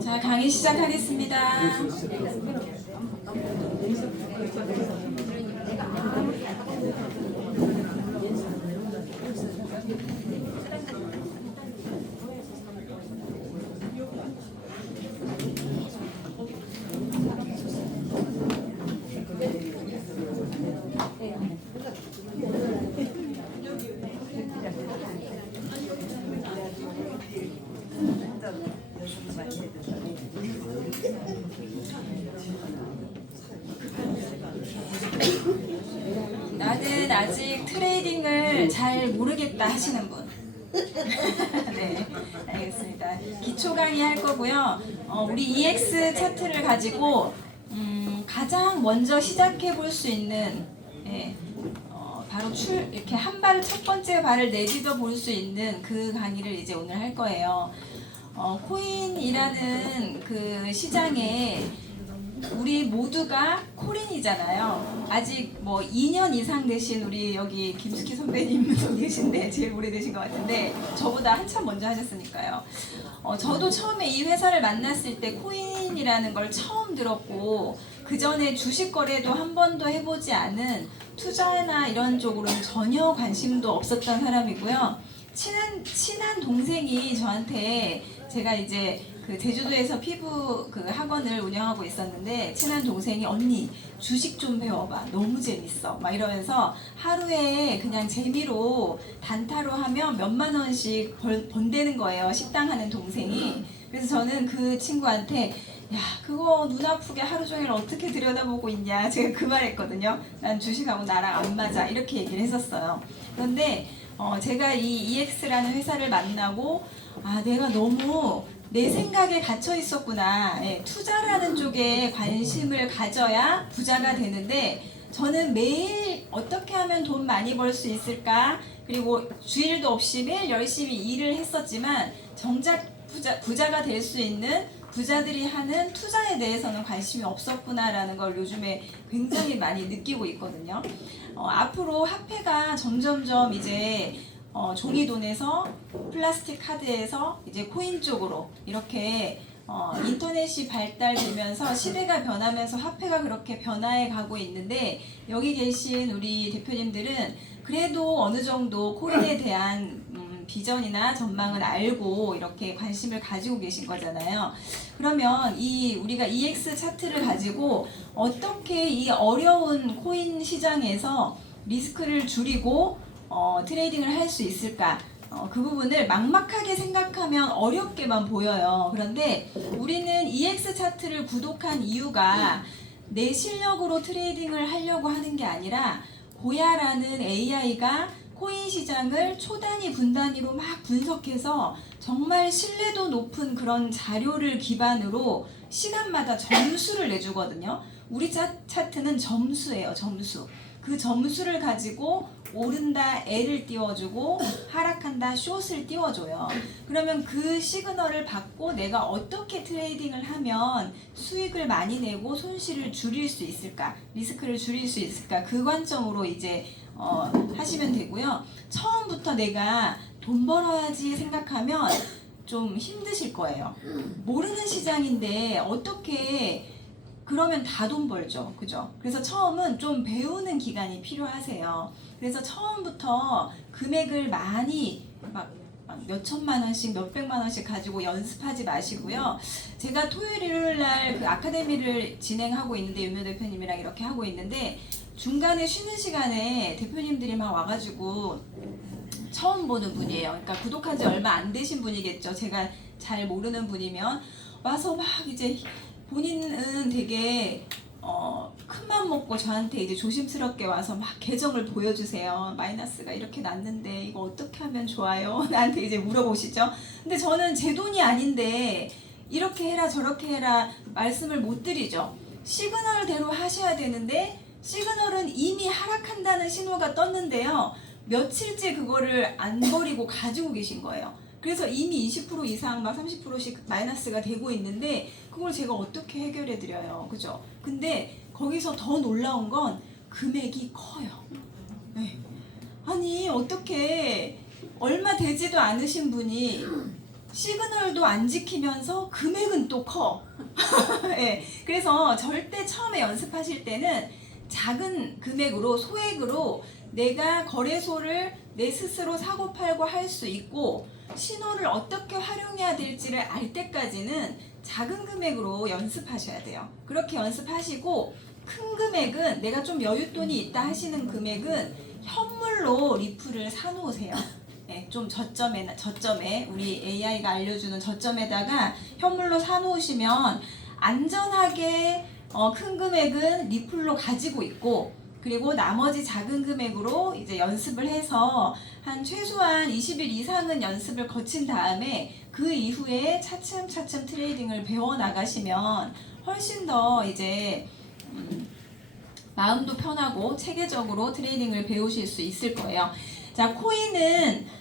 자, 강의 시작하겠습니다. 나는 아직 트레이딩을 잘 모르겠다 하시는 분. 네, 알겠습니다. 기초 강의 할 거고요. 우리 EX 차트를 가지고 가장 먼저 시작해 볼 수 있는, 바로 이렇게 한 발을, 첫 번째 발을 내딛어 볼 수 있는 그 강의를 이제 오늘 할 거예요. 코인이라는 그 시장에 우리 모두가 코린이잖아요. 아직 뭐 2년 이상 되신 우리 여기 김숙희 선배님도 계신데 제일 오래되신 것 같은데 저보다 한참 먼저 하셨으니까요. 저도 처음에 이 회사를 만났을 때 코인이라는 걸 처음 들었고 그 전에 주식 거래도 한 번도 해보지 않은 투자나 이런 쪽으로는 전혀 관심도 없었던 사람이고요. 친한 동생이 저한테, 제가 이제 그 제주도에서 피부 그 학원을 운영하고 있었는데 친한 동생이 언니 주식 좀 배워봐, 너무 재밌어 막 이러면서 하루에 그냥 재미로 단타로 하면 몇만 원씩 번대는 거예요, 식당 하는 동생이. 그래서 저는 그 친구한테 야, 그거 눈 아프게 하루 종일 어떻게 들여다보고 있냐, 제가 그 말 했거든요. 난 주식하고 나랑 안 맞아, 이렇게 얘기를 했었어요. 그런데 제가 이 EX라는 회사를 만나고 내가 너무 내 생각에 갇혀 있었구나. 투자라는 쪽에 관심을 가져야 부자가 되는데 저는 매일 어떻게 하면 돈 많이 벌 수 있을까? 그리고 주일도 없이 매일 열심히 일을 했었지만 정작 부자가 될 수 있는 부자들이 하는 투자에 대해서는 관심이 없었구나라는 걸 요즘에 굉장히 많이 느끼고 있거든요. 앞으로 화폐가 점점점 이제 종이돈에서 플라스틱 카드에서 이제 코인 쪽으로 이렇게 인터넷이 발달되면서 시대가 변하면서 화폐가 그렇게 변화해 가고 있는데, 여기 계신 우리 대표님들은 그래도 어느 정도 코인에 대한 비전이나 전망을 알고 이렇게 관심을 가지고 계신 거잖아요. 그러면 우리가 EX 차트를 가지고 어떻게 이 어려운 코인 시장에서 리스크를 줄이고 트레이딩을 할 수 있을까? 그 부분을 막막하게 생각하면 어렵게만 보여요. 그런데 우리는 EX 차트를 구독한 이유가 내 실력으로 트레이딩을 하려고 하는 게 아니라 고야라는 AI가 코인 시장을 초단위, 분단위로 막 분석해서 정말 신뢰도 높은 그런 자료를 기반으로 시간마다 점수를 내주거든요. 우리 차트는 점수예요, 점수. 그 점수를 가지고 오른다 L을 띄워주고 하락한다 숏을 띄워줘요. 그러면 그 시그널을 받고 내가 어떻게 트레이딩을 하면 수익을 많이 내고 손실을 줄일 수 있을까, 리스크를 줄일 수 있을까, 그 관점으로 이제 하시면 되고요. 처음부터 내가 돈 벌어야지 생각하면 좀 힘드실 거예요. 모르는 시장인데 어떻게, 그러면 다 돈 벌죠, 그죠? 그래서 처음은 좀 배우는 기간이 필요하세요. 그래서 처음부터 금액을 많이 막 몇천만 원씩, 몇백만 원씩 가지고 연습하지 마시고요. 제가 토요일, 일요일 날 그 아카데미를 진행하고 있는데, 윤명 대표님이랑 이렇게 하고 있는데 중간에 쉬는 시간에 대표님들이 막 와가지고 처음 보는 분이에요. 그러니까 구독한 지 얼마 안 되신 분이겠죠. 제가 잘 모르는 분이면 와서 막 이제 본인은 되게 큰맘 먹고 저한테 이제 조심스럽게 와서 막 계정을 보여주세요. 마이너스가 이렇게 났는데 이거 어떻게 하면 좋아요? 나한테 이제 물어보시죠. 근데 저는 제 돈이 아닌데 이렇게 해라 저렇게 해라 말씀을 못 드리죠. 시그널대로 하셔야 되는데 시그널은 이미 하락한다는 신호가 떴는데요. 며칠째 그거를 안 버리고 가지고 계신 거예요. 그래서 이미 20% 이상 막 30%씩 마이너스가 되고 있는데 그걸 제가 어떻게 해결해 드려요, 그죠? 근데 거기서 더 놀라운 건 금액이 커요. 네. 아니 어떻게 얼마 되지도 않으신 분이 시그널도 안 지키면서 금액은 또 커. 예, 그래서 절대 처음에 연습하실 때는 작은 금액으로 소액으로 내가 거래소를 내 스스로 사고 팔고 할 수 있고 신호를 어떻게 활용해야 될지를 알 때까지는 작은 금액으로 연습하셔야 돼요. 그렇게 연습하시고 큰 금액은 내가 좀 여윳돈이 있다 하시는 금액은 현물로 리플을 사놓으세요. 네, 좀 저점에 우리 AI가 알려주는 저점에다가 현물로 사놓으시면 안전하게 큰 금액은 리플로 가지고 있고 그리고 나머지 작은 금액으로 이제 연습을 해서 한 최소한 20일 이상은 연습을 거친 다음에 그 이후에 차츰차츰 트레이딩을 배워 나가시면 훨씬 더 이제 마음도 편하고 체계적으로 트레이딩을 배우실 수 있을 거예요. 자, 코인은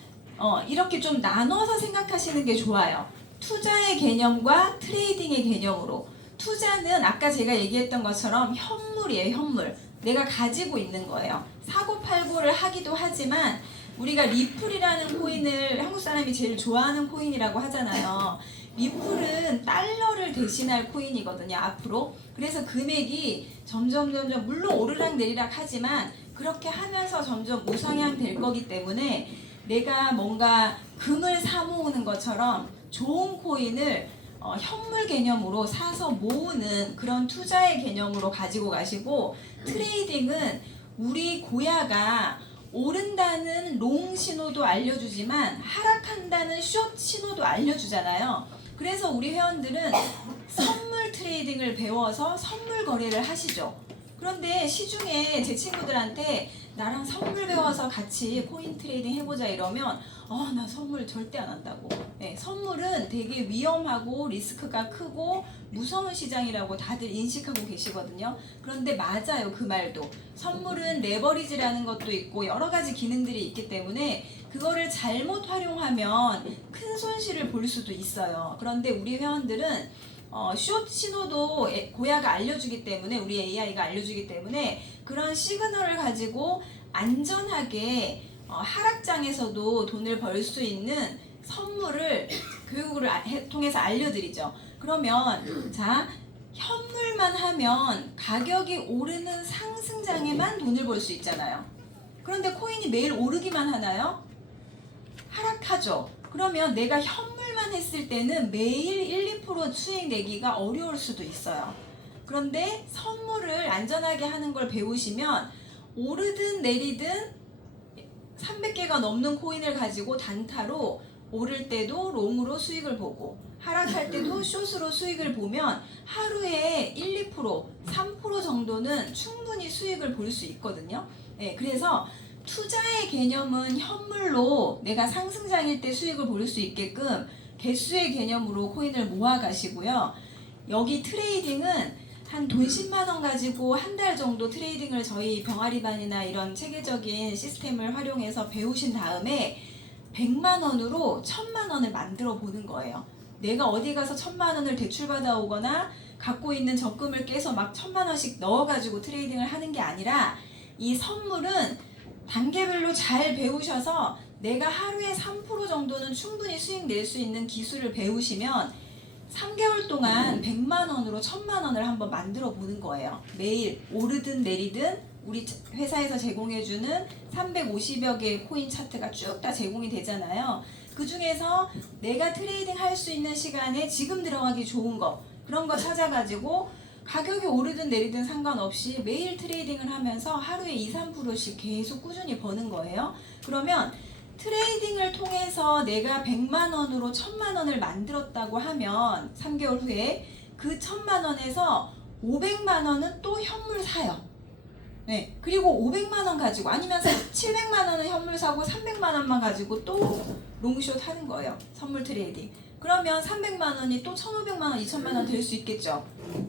이렇게 좀 나눠서 생각하시는 게 좋아요. 투자의 개념과 트레이딩의 개념으로. 투자는 아까 제가 얘기했던 것처럼 현물이에요, 현물. 내가 가지고 있는 거예요. 사고 팔고를 하기도 하지만 우리가 리플이라는 코인을 한국 사람이 제일 좋아하는 코인이라고 하잖아요. 리플은 달러를 대신할 코인이거든요, 앞으로. 그래서 금액이 점점 물론 오르락 내리락 하지만 그렇게 하면서 점점 우상향 될 거기 때문에 내가 뭔가 금을 사 모으는 것처럼 좋은 코인을 현물 개념으로 사서 모으는 그런 투자의 개념으로 가지고 가시고 트레이딩은 우리 고야가 오른다는 롱 신호도 알려주지만 하락한다는 숏 신호도 알려주잖아요. 그래서 우리 회원들은 선물 트레이딩을 배워서 선물 거래를 하시죠. 그런데 시중에 제 친구들한테 나랑 선물 배워서 같이 코인 트레이딩 해보자 이러면 나 선물 절대 안 한다고. 네, 선물은 되게 위험하고 리스크가 크고 무서운 시장이라고 다들 인식하고 계시거든요. 그런데 맞아요, 그 말도. 선물은 레버리지라는 것도 있고 여러 가지 기능들이 있기 때문에 그거를 잘못 활용하면 큰 손실을 볼 수도 있어요. 그런데 우리 회원들은 숏 신호도 고야가 알려주기 때문에 우리 AI가 알려주기 때문에 그런 시그널을 가지고 안전하게 하락장에서도 돈을 벌 수 있는 선물을 교육을 통해서 알려드리죠. 그러면 자, 현물만 하면 가격이 오르는 상승장에만 돈을 벌 수 있잖아요. 그런데 코인이 매일 오르기만 하나요? 하락하죠. 그러면 내가 현물만 했을 때는 매일 1, 2% 수익 내기가 어려울 수도 있어요. 그런데 선물을 안전하게 하는 걸 배우시면 오르든 내리든 300개가 넘는 코인을 가지고 단타로 오를 때도 롱으로 수익을 보고 하락할 때도 숏으로 수익을 보면 하루에 1, 2%, 3% 정도는 충분히 수익을 볼 수 있거든요. 네, 그래서 투자의 개념은 현물로 내가 상승장일 때 수익을 볼 수 있게끔 개수의 개념으로 코인을 모아 가시고요. 여기 트레이딩은 한 돈 10만 원 가지고 한 달 정도 트레이딩을 저희 병아리반이나 이런 체계적인 시스템을 활용해서 배우신 다음에 100만 원으로 1000만 원을 만들어 보는 거예요. 내가 어디 가서 1000만 원을 대출받아 오거나 갖고 있는 적금을 깨서 막 1000만 원씩 넣어가지고 트레이딩을 하는 게 아니라 이 선물은 단계별로 잘 배우셔서 내가 하루에 3% 정도는 충분히 수익 낼 수 있는 기술을 배우시면 3개월 동안 100만 원으로 1000만 원을 한번 만들어 보는 거예요. 매일 오르든 내리든 우리 회사에서 제공해주는 350여 개의 코인 차트가 쭉 다 제공이 되잖아요. 그 중에서 내가 트레이딩 할 수 있는 시간에 지금 들어가기 좋은 거 그런 거 찾아가지고 가격이 오르든 내리든 상관없이 매일 트레이딩을 하면서 하루에 2, 3%씩 계속 꾸준히 버는 거예요. 그러면 트레이딩을 통해서 내가 100만 원으로 1000만 원을 만들었다고 하면 3개월 후에 그 1000만 원에서 500만 원은 또 현물 사요. 네, 그리고 500만 원 가지고 아니면 700만 원은 현물 사고 300만 원만 가지고 또 롱숏 하는 거예요. 선물 트레이딩. 그러면 300만 원이 또 1,500만 원, 2,000만 원 될 수 있겠죠.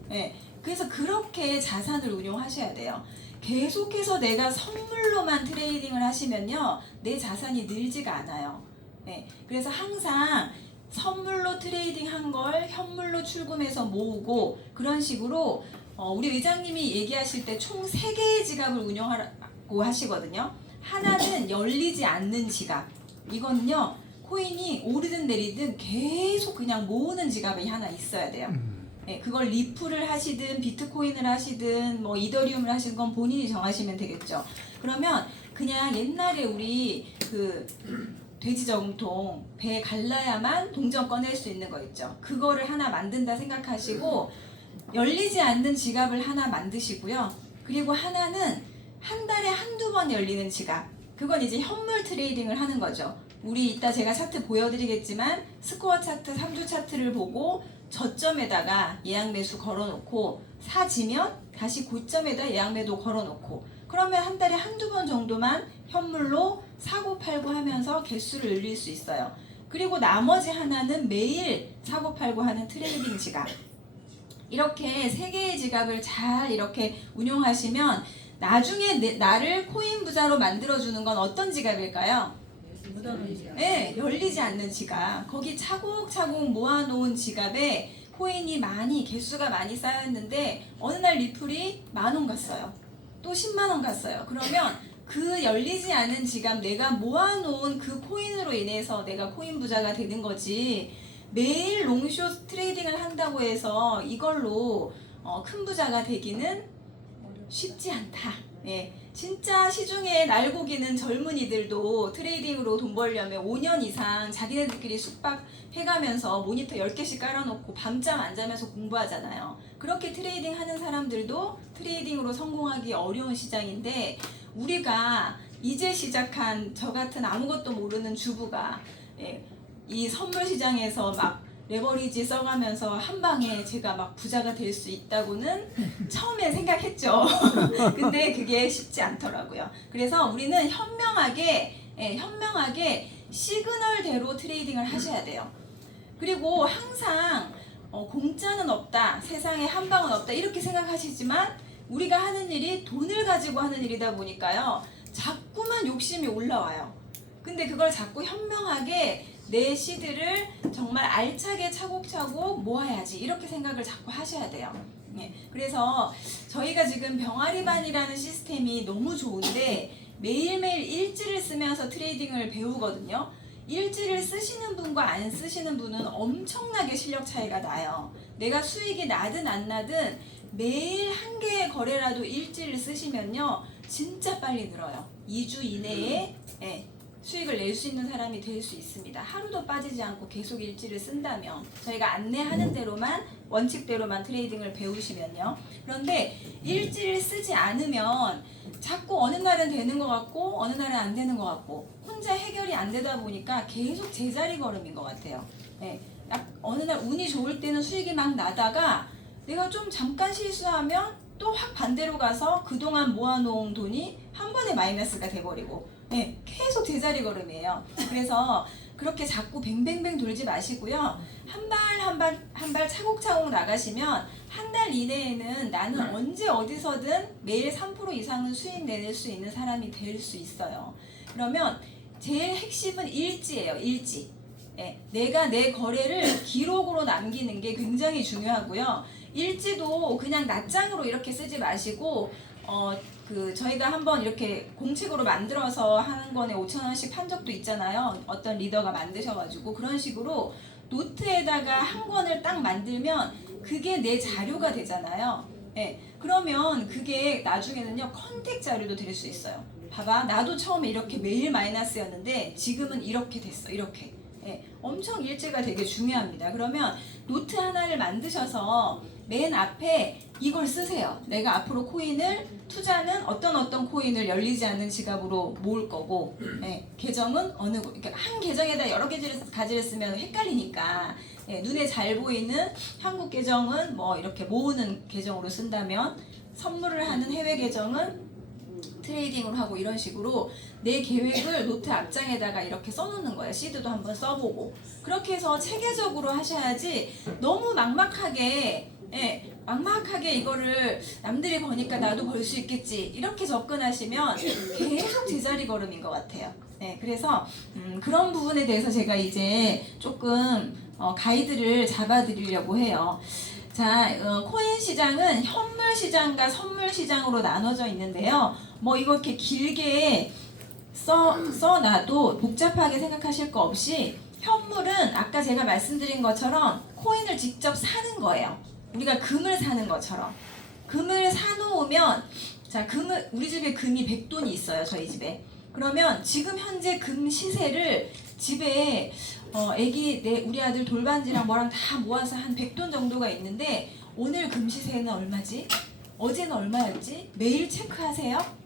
네, 그래서 그렇게 자산을 운용하셔야 돼요. 계속해서 내가 선물로만 트레이딩을 하시면요, 내 자산이 늘지가 않아요. 네, 그래서 항상 선물로 트레이딩 한 걸 현물로 출금해서 모으고 그런 식으로 우리 의장님이 얘기하실 때 총 3개의 지갑을 운영하라고 하시거든요. 하나는 열리지 않는 지갑. 이거는요, 코인이 오르든 내리든 계속 그냥 모으는 지갑이 하나 있어야 돼요. 예, 그걸 리플을 하시든 비트코인을 하시든 뭐 이더리움을 하시든 건 본인이 정하시면 되겠죠. 그러면 그냥 옛날에 우리 그 돼지 저금통 배 갈라야만 동전 꺼낼 수 있는 거 있죠. 그거를 하나 만든다 생각하시고 열리지 않는 지갑을 하나 만드시고요. 그리고 하나는 한 달에 한두 번 열리는 지갑. 그건 이제 현물 트레이딩을 하는 거죠. 우리 이따 제가 차트 보여드리겠지만 스코어 차트, 3주 차트를 보고 저점에다가 예약 매수 걸어놓고 사지면 다시 고점에다 예약 매도 걸어놓고 그러면 한 달에 한두 번 정도만 현물로 사고 팔고 하면서 개수를 늘릴 수 있어요. 그리고 나머지 하나는 매일 사고 팔고 하는 트레이딩 지갑. 이렇게 세 개의 지갑을 잘 이렇게 운용하시면 나중에 나를 코인 부자로 만들어주는 건 어떤 지갑일까요? 네, 열리지 않는 지갑. 거기 차곡차곡 모아놓은 지갑에 코인이 많이 개수가 많이 쌓였는데 어느 날 리플이 10,000원 갔어요. 또 100,000원 갔어요. 그러면 그 열리지 않은 지갑 내가 모아놓은 그 코인으로 인해서 내가 코인 부자가 되는 거지. 매일 롱숏 트레이딩을 한다고 해서 이걸로 큰 부자가 되기는 쉽지 않다. 예, 진짜 시중에 날고기는 젊은이들도 트레이딩으로 돈 벌려면 5년 이상 자기네들끼리 숙박해가면서 모니터 10개씩 깔아놓고 밤잠 안 자면서 공부하잖아요. 그렇게 트레이딩 하는 사람들도 트레이딩으로 성공하기 어려운 시장인데 우리가 이제 시작한 저 같은 아무것도 모르는 주부가 이 선물 시장에서 막 레버리지 써가면서 한 방에 제가 막 부자가 될 수 있다고는 처음에 생각했죠. 근데 그게 쉽지 않더라고요. 그래서 우리는 현명하게 시그널대로 트레이딩을 하셔야 돼요. 그리고 항상 공짜는 없다, 세상에 한 방은 없다 이렇게 생각하시지만 우리가 하는 일이 돈을 가지고 하는 일이다 보니까요. 자꾸만 욕심이 올라와요. 근데 그걸 자꾸 현명하게 내 시드를 정말 알차게 차곡차곡 모아야지 이렇게 생각을 자꾸 하셔야 돼요. 예, 그래서 저희가 지금 병아리반이라는 시스템이 너무 좋은데 매일매일 일지를 쓰면서 트레이딩을 배우거든요. 일지를 쓰시는 분과 안 쓰시는 분은 엄청나게 실력 차이가 나요. 내가 수익이 나든 안 나든 매일 한 개의 거래라도 일지를 쓰시면요 진짜 빨리 늘어요. 2주 이내에 수익을 낼 수 있는 사람이 될 수 있습니다. 하루도 빠지지 않고 계속 일지를 쓴다면 저희가 안내하는 대로만 원칙대로만 트레이딩을 배우시면요. 그런데 일지를 쓰지 않으면 자꾸 어느 날은 되는 것 같고 어느 날은 안 되는 것 같고 혼자 해결이 안 되다 보니까 계속 제자리 걸음인 것 같아요. 어느 날 운이 좋을 때는 수익이 막 나다가 내가 좀 잠깐 실수하면 또 확 반대로 가서 그동안 모아놓은 돈이 한 번에 마이너스가 돼버리고 계속 제자리 걸음이에요. 그래서 그렇게 자꾸 뱅뱅뱅 돌지 마시고요. 한 발 차곡차곡 나가시면 한 달 이내에는 나는 언제 어디서든 매일 3% 이상은 수익 낼 수 있는 사람이 될 수 있어요. 그러면 제일 핵심은 일지예요. 일지. 내가 내 거래를 기록으로 남기는 게 굉장히 중요하고요. 일지도 그냥 낱장으로 이렇게 쓰지 마시고 저희가 한번 이렇게 공책으로 만들어서 한 권에 5,000원씩 판 적도 있잖아요. 어떤 리더가 만드셔가지고 그런 식으로 노트에다가 한 권을 딱 만들면 그게 내 자료가 되잖아요. 그러면 그게 나중에는요 컨택 자료도 될 수 있어요. 봐봐, 나도 처음에 이렇게 매일 마이너스였는데 지금은 이렇게 됐어. 이렇게. 엄청 일지가 되게 중요합니다. 그러면 노트 하나를 만드셔서 맨 앞에 이걸 쓰세요. 내가 앞으로 코인을 투자는 어떤 코인을 열리지 않는 지갑으로 모을 거고 계정은 그러니까 한 계정에다 여러 가지를 쓰면 헷갈리니까 눈에 잘 보이는 한국 계정은 뭐 이렇게 모으는 계정으로 쓴다면 선물을 하는 해외 계정은 트레이딩을 하고 이런 식으로 내 계획을 노트 앞장에다가 이렇게 써놓는 거예요. 시드도 한번 써보고 그렇게 해서 체계적으로 하셔야지 너무 막막하게 이거를 남들이 버니까 나도 벌 수 있겠지 이렇게 접근하시면 계속 제자리 걸음인 것 같아요. 그래서 그런 부분에 대해서 제가 이제 조금 가이드를 잡아드리려고 해요. 자, 코인 시장은 현물 시장과 선물 시장으로 나눠져 있는데요. 뭐 이거 이렇게 길게 써놔도 복잡하게 생각하실 거 없이 현물은 아까 제가 말씀드린 것처럼 코인을 직접 사는 거예요. 우리가 금을 사는 것처럼. 금을 사놓으면 자, 우리 집에 금이 100돈이 있어요. 저희 집에. 그러면 지금 현재 금 시세를 집에 우리 아들 돌반지랑 뭐랑 다 모아서 한 100돈 정도가 있는데 오늘 금 시세는 얼마지? 어제는 얼마였지? 매일 체크하세요?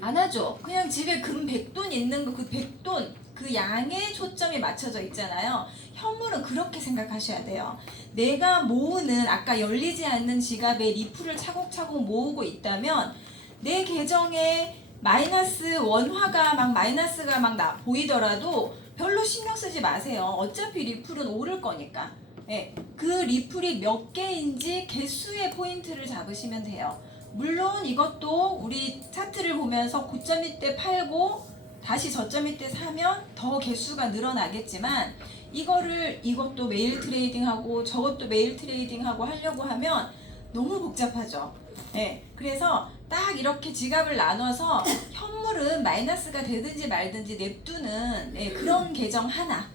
안 하죠. 그냥 집에 금 100돈 있는 그 100돈 그 양에 초점이 맞춰져 있잖아요. 현물은 그렇게 생각하셔야 돼요. 내가 모으는 아까 열리지 않는 지갑에 리플을 차곡차곡 모으고 있다면 내 계정에 마이너스 원화가 막 마이너스가 막 보이더라도 별로 신경 쓰지 마세요. 어차피 리플은 오를 거니까. 네, 그 리플이 몇 개인지 개수의 포인트를 잡으시면 돼요. 물론 이것도 우리 차트를 보면서 고점일 때 팔고 다시 저점일 때 사면 더 개수가 늘어나겠지만 이것도 매일 트레이딩하고 저것도 매일 트레이딩하고 하려고 하면 너무 복잡하죠. 네, 그래서 딱 이렇게 지갑을 나눠서 현물은 마이너스가 되든지 말든지 냅두는 그런 계정 하나,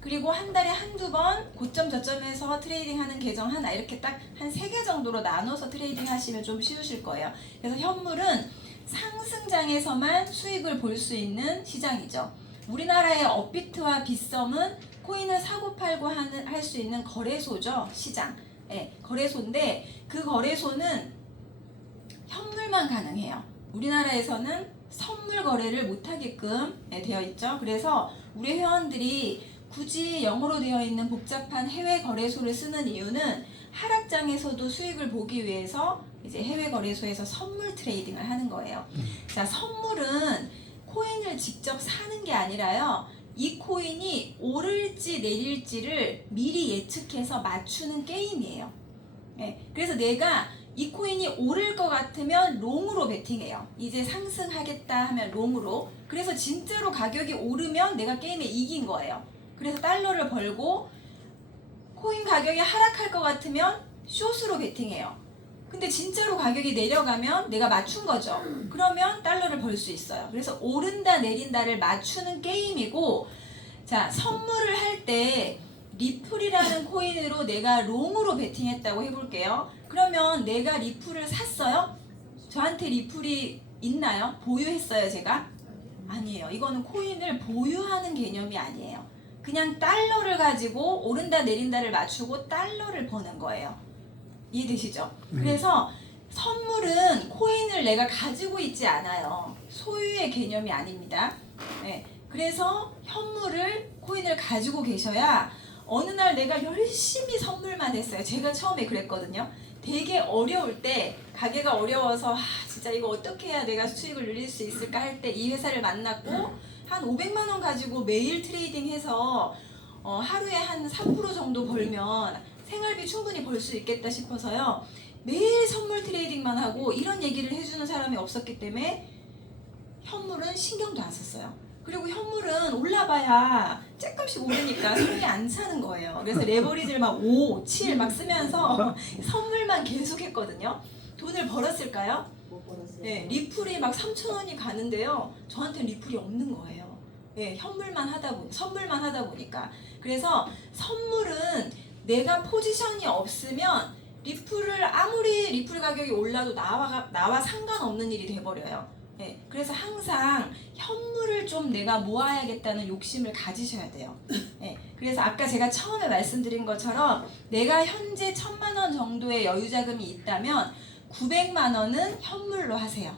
그리고 한 달에 한두 번 고점 저점에서 트레이딩하는 계정 하나, 이렇게 딱 한 3개 정도로 나눠서 트레이딩 하시면 좀 쉬우실 거예요. 그래서 현물은 상승장에서만 수익을 볼 수 있는 시장이죠. 우리나라의 업비트와 빗썸은 코인을 사고 팔고 할 수 있는 거래소죠. 시장. 네, 거래소인데 그 거래소는 현물만 가능해요. 우리나라에서는 선물 거래를 못하게끔 되어 있죠. 그래서 우리 회원들이 굳이 영어로 되어 있는 복잡한 해외 거래소를 쓰는 이유는 하락장에서도 수익을 보기 위해서 이제 해외 거래소에서 선물 트레이딩을 하는 거예요. 자, 선물은 코인을 직접 사는 게 아니라요. 이 코인이 오를지 내릴지를 미리 예측해서 맞추는 게임이에요. 네, 그래서 내가 이 코인이 오를 것 같으면 롱으로 베팅해요. 이제 상승하겠다 하면 롱으로. 그래서 진짜로 가격이 오르면 내가 게임에 이긴 거예요. 그래서 달러를 벌고, 코인 가격이 하락할 것 같으면 숏으로 베팅해요. 근데 진짜로 가격이 내려가면 내가 맞춘 거죠. 그러면 달러를 벌 수 있어요. 그래서 오른다 내린다를 맞추는 게임이고, 자, 선물을 할 때 리플이라는 코인으로 내가 롱으로 베팅했다고 해볼게요. 그러면 내가 리플을 샀어요? 저한테 리플이 있나요? 보유했어요, 제가? 아니에요. 이거는 코인을 보유하는 개념이 아니에요. 그냥 달러를 가지고 오른다 내린다를 맞추고 달러를 버는 거예요. 이해되시죠? 그래서 선물은 코인을 내가 가지고 있지 않아요. 소유의 개념이 아닙니다. 네. 그래서 현물을, 코인을 가지고 계셔야 어느 날 내가 열심히 선물만 했어요. 제가 처음에 그랬거든요. 되게 어려울 때, 가게가 어려워서 진짜 이거 어떻게 해야 내가 수익을 늘릴 수 있을까 할 때 이 회사를 만났고 한 500만 원 가지고 매일 트레이딩 해서 하루에 한 3% 정도 벌면 생활비 충분히 벌 수 있겠다 싶어서요. 매일 선물 트레이딩만 하고 이런 얘기를 해주는 사람이 없었기 때문에 현물은 신경도 안 썼어요. 그리고 현물은 올라봐야 조금씩 오르니까 손이 안 차는 거예요. 그래서 레버리지를 막 5, 7 막 쓰면서 선물만 계속 했거든요. 돈을 벌었을까요? 못 벌었어요. 네, 리플이 막 3,000원이 가는데요. 저한테는 리플이 없는 거예요. 네, 선물만 하다 보니까. 그래서 선물은 내가 포지션이 없으면 아무리 리플 가격이 올라도 나와 상관없는 일이 돼버려요. 네, 그래서 항상 현물을 좀 내가 모아야겠다는 욕심을 가지셔야 돼요. 네, 그래서 아까 제가 처음에 말씀드린 것처럼 내가 현재 1,000만 원 정도의 여유자금이 있다면 900만 원은 현물로 하세요.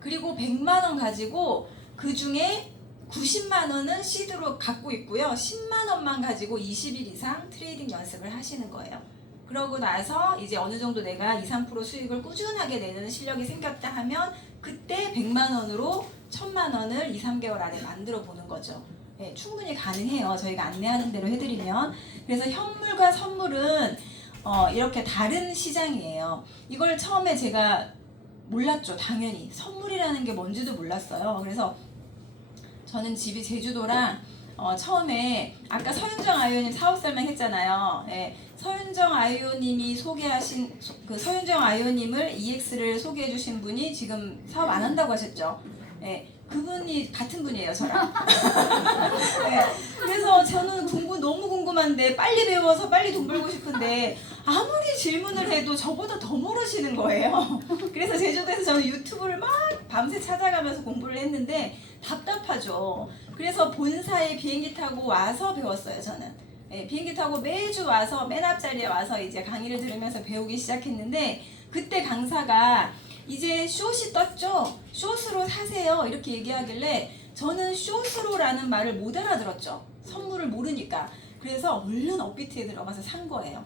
그리고 100만 원 가지고 그 중에 90만 원은 시드로 갖고 있고요. 10만 원만 가지고 20일 이상 트레이딩 연습을 하시는 거예요. 그러고 나서 이제 어느 정도 내가 2, 3% 수익을 꾸준하게 내는 실력이 생겼다 하면 그때 100만 원으로 1000만 원을 2, 3개월 안에 만들어 보는 거죠. 네, 충분히 가능해요. 저희가 안내하는 대로 해드리면. 그래서 현물과 선물은 이렇게 다른 시장이에요. 이걸 처음에 제가 몰랐죠. 당연히 선물이라는 게 뭔지도 몰랐어요. 그래서 저는 집이 제주도랑 처음에 아까 서윤정 아이오님 사업설명 했잖아요. 네, 서윤정 아이오님이 소개하신 그 서윤정 아이오님을 EX를 소개해 주신 분이 지금 사업 안 한다고 하셨죠. 네, 그분이 같은 분이에요, 저랑. 네, 그래서 저는 너무 궁금한데 빨리 배워서 빨리 돈 벌고 싶은데 아무리 질문을 해도 저보다 더 모르시는 거예요. 그래서 제주도에서 저는 유튜브를 막 밤새 찾아가면서 공부를 했는데 답답하죠. 그래서 본사에 비행기 타고 와서 배웠어요, 저는. 네, 비행기 타고 매주 와서 맨 앞자리에 와서 이제 강의를 들으면서 배우기 시작했는데 그때 강사가 이제 숏이 떴죠? 숏으로 사세요. 이렇게 얘기하길래 저는 숏으로라는 말을 못 알아들었죠. 선물을 모르니까. 그래서 얼른 업비트에 들어가서 산 거예요.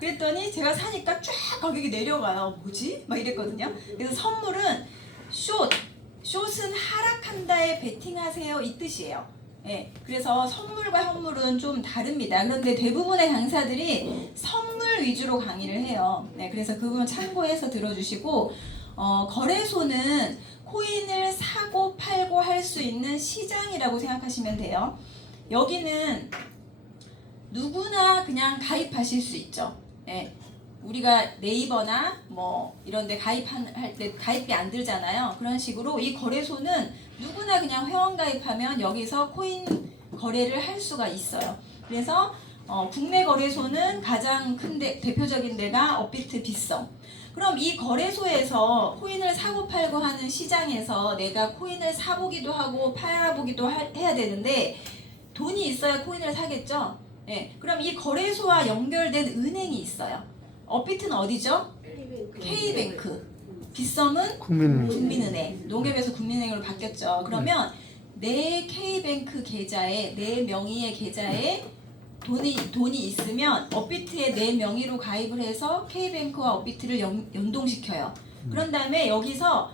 그랬더니 제가 사니까 쫙 가격이 내려가요. 뭐지? 막 이랬거든요. 그래서 선물은 숏은 하락한다에 베팅하세요. 이 뜻이에요. 예, 그래서 선물과 현물은 좀 다릅니다. 그런데 대부분의 강사들이 선물 위주로 강의를 해요. 네, 그래서 그 부분 참고해서 들어주시고 거래소는 코인을 사고 팔고 할 수 있는 시장이라고 생각하시면 돼요. 여기는 누구나 그냥 가입하실 수 있죠. 예, 우리가 네이버나 뭐 이런 데 가입할 때 가입비 안 들잖아요. 그런 식으로 이 거래소는 누구나 그냥 회원 가입하면 여기서 코인 거래를 할 수가 있어요. 그래서 국내 거래소는 가장 큰 대표적인 데가 업비트, 빗썸. 그럼 이 거래소에서 코인을 사고 팔고 하는 시장에서 내가 코인을 사보기도 하고 팔아보기도 해야 되는데 돈이 있어야 코인을 사겠죠? 네, 그럼 이 거래소와 연결된 은행이 있어요. 업비트는 어디죠? K뱅크. 빗썸은 국민은행. 농협에서 국민은행으로 바뀌었죠. 그러면 내 K뱅크 계좌에, 내 명의의 계좌에 돈이 있으면 업비트에 내 명의로 가입을 해서 K뱅크와 업비트를 연동시켜요. 그런 다음에 여기서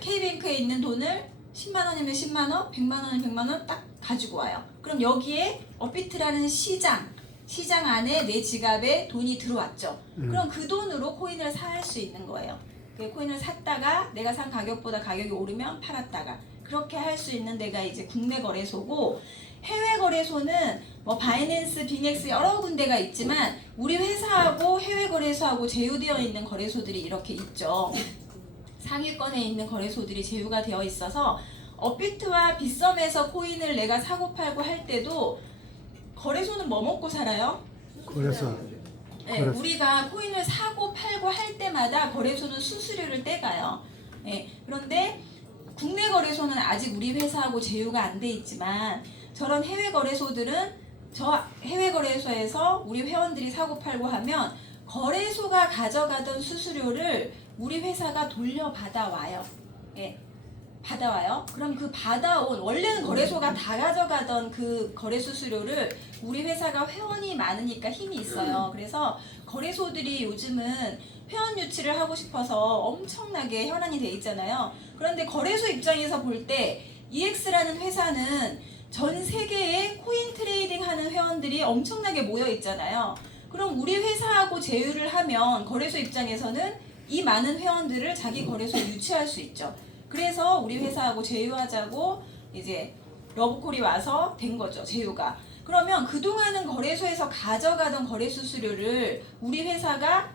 K뱅크에 있는 돈을 10만 원이면 10만 원, 100만 원이면 100만 원 딱 가지고 와요. 그럼 여기에 업비트라는 시장 안에 내 지갑에 돈이 들어왔죠. 그럼 그 돈으로 코인을 살 수 있는 거예요. 그 코인을 샀다가 내가 산 가격보다 가격이 오르면 팔았다가 그렇게 할 수 있는 데가 이제 국내 거래소고, 해외 거래소는 뭐 바이낸스, 빅엑스 여러 군데가 있지만 우리 회사하고 해외 거래소하고 제휴되어 있는 거래소들이 이렇게 있죠. 상위권에 있는 거래소들이 제휴가 되어 있어서 업비트와 빗썸에서 코인을 내가 사고 팔고 할 때도 거래소는 뭐 먹고 살아요? 거래소. 네, 우리가 코인을 사고 팔고 할 때마다 거래소는 수수료를 떼가요. 네, 그런데 국내 거래소는 아직 우리 회사하고 제휴가 안 돼 있지만 저런 해외 거래소들은 저 해외 거래소에서 우리 회원들이 사고 팔고 하면 거래소가 가져가던 수수료를 우리 회사가 돌려받아 와요. 예, 받아와요. 그럼 그 받아온, 원래는 거래소가 다 가져가던 그 거래 수수료를 우리 회사가 회원이 많으니까 힘이 있어요. 그래서 거래소들이 요즘은 회원 유치를 하고 싶어서 엄청나게 현안이 돼 있잖아요. 그런데 거래소 입장에서 볼 때 EX라는 회사는 전 세계에 코인 트레이딩 하는 회원들이 엄청나게 모여 있잖아요. 그럼 우리 회사하고 제휴를 하면 거래소 입장에서는 이 많은 회원들을 자기 거래소에 유치할 수 있죠. 그래서 우리 회사하고 제휴하자고 이제 러브콜이 와서 된 거죠, 제휴가. 그러면 그동안은 거래소에서 가져가던 거래 수수료를 우리 회사가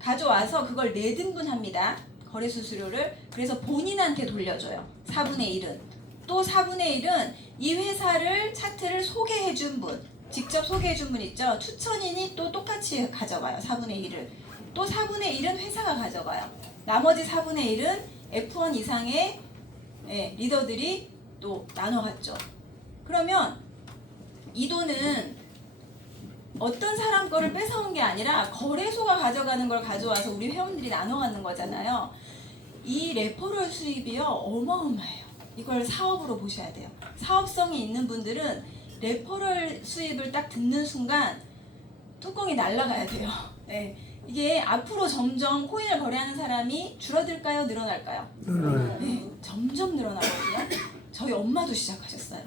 가져와서 그걸 내등분합니다. 거래 수수료를. 그래서 본인한테 돌려줘요. 4분의 1은. 또 4분의 1은 이 회사를 차트를 소개해준 분, 직접 소개해준 분 있죠. 추천인이 또 똑같이 가져가요. 4분의 1을. 또 4분의 1은 회사가 가져가요. 나머지 4분의 1은 F1 이상의 리더들이 또 나눠갔죠. 그러면 이 돈은 어떤 사람 거를 뺏어온 게 아니라 거래소가 가져가는 걸 가져와서 우리 회원들이 나눠 갖는 거잖아요. 이 레퍼럴 수입이요, 어마어마해요. 이걸 사업으로 보셔야 돼요. 사업성이 있는 분들은 레퍼럴 수입을 딱 듣는 순간 뚜껑이 날아가야 돼요. 네. 이게 앞으로 점점 코인을 거래하는 사람이 줄어들까요? 늘어날까요? 네, 점점 늘어나거든요. 저희 엄마도 시작하셨어요.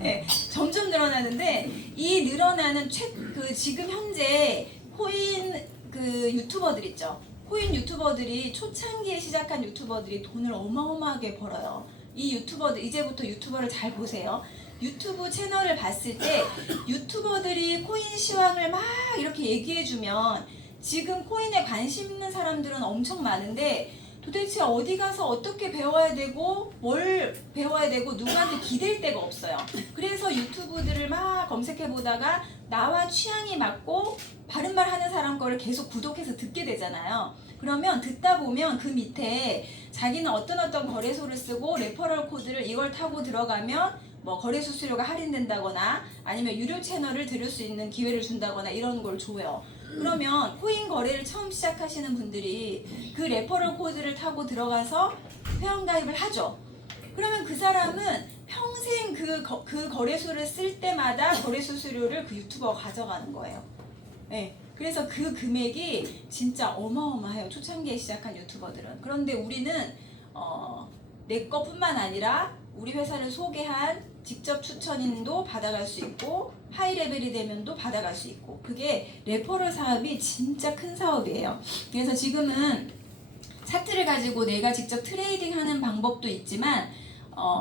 네, 점점 늘어나는데 이 늘어나는 지금 현재 코인 유튜버들 있죠. 코인 유튜버들이 초창기에 시작한 유튜버들이 돈을 어마어마하게 벌어요. 이 유튜버들, 이제부터 유튜버를 잘 보세요. 유튜브 채널을 봤을 때 유튜버들이 코인 시황을 막 이렇게 얘기해주면 지금 코인에 관심 있는 사람들은 엄청 많은데 도대체 어디 가서 어떻게 배워야 되고 뭘 배워야 되고 누구한테 기댈 데가 없어요. 그래서 유튜브들을 막 검색해 보다가 나와 취향이 맞고 바른말 하는 사람 거를 계속 구독해서 듣게 되잖아요. 그러면 듣다 보면 그 밑에 자기는 어떤 거래소를 쓰고 레퍼럴 코드를 이걸 타고 들어가면 뭐 거래 수수료가 할인된다거나 아니면 유료 채널을 들을 수 있는 기회를 준다거나 이런 걸 줘요. 그러면 코인 거래를 처음 시작하시는 분들이 그 레퍼럴 코드를 타고 들어가서 회원가입을 하죠. 그러면 그 사람은 평생 그 거래소를 쓸 때마다 거래 수수료를 그 유튜버가 가져가는 거예요. 네. 그래서 그 금액이 진짜 어마어마해요. 초창기에 시작한 유튜버들은. 그런데 우리는 내 것뿐만 아니라 우리 회사를 소개한 직접 추천인도 받아갈 수 있고 하이레벨이 되면도 받아갈 수 있고 그게 레퍼럴 사업이 진짜 큰 사업이에요. 그래서 지금은 차트를 가지고 내가 직접 트레이딩하는 방법도 있지만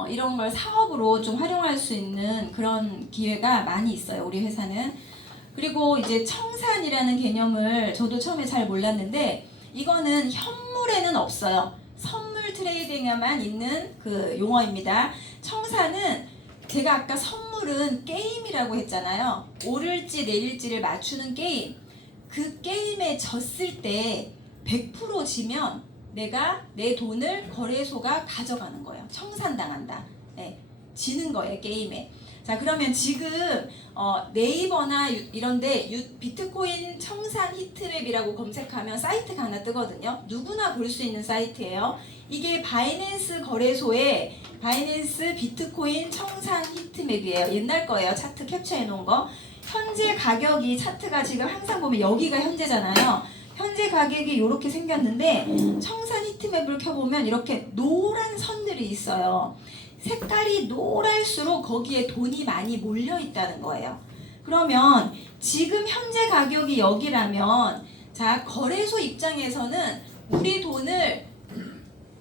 이런 걸 사업으로 좀 활용할 수 있는 그런 기회가 많이 있어요. 우리 회사는. 그리고 이제 청산이라는 개념을 저도 처음에 잘 몰랐는데 이거는 현물에는 없어요. 선물 트레이딩에만 있는 그 용어입니다. 청산은 제가 아까 선물은 게임이라고 했잖아요. 오를지 내릴지를 맞추는 게임. 그 게임에 졌을 때 100% 지면 내가 내 돈을 거래소가 가져가는 거예요. 청산당한다. 네, 지는 거예요, 게임에. 자, 그러면 지금 네이버나 이런데 비트코인 청산 히트맵이라고 검색하면 사이트가 하나 뜨거든요. 누구나 볼 수 있는 사이트예요. 이게 바이낸스 거래소의 바이낸스 비트코인 청산 히트맵이에요. 옛날 거예요. 차트 캡처해 놓은 거. 현재 가격이 차트가 지금 항상 보면 여기가 현재잖아요. 현재 가격이 이렇게 생겼는데 청산 히트맵을 켜보면 이렇게 노란 선들이 있어요. 색깔이 노랄수록 거기에 돈이 많이 몰려 있다는 거예요. 그러면 지금 현재 가격이 여기라면 자, 거래소 입장에서는 우리 돈을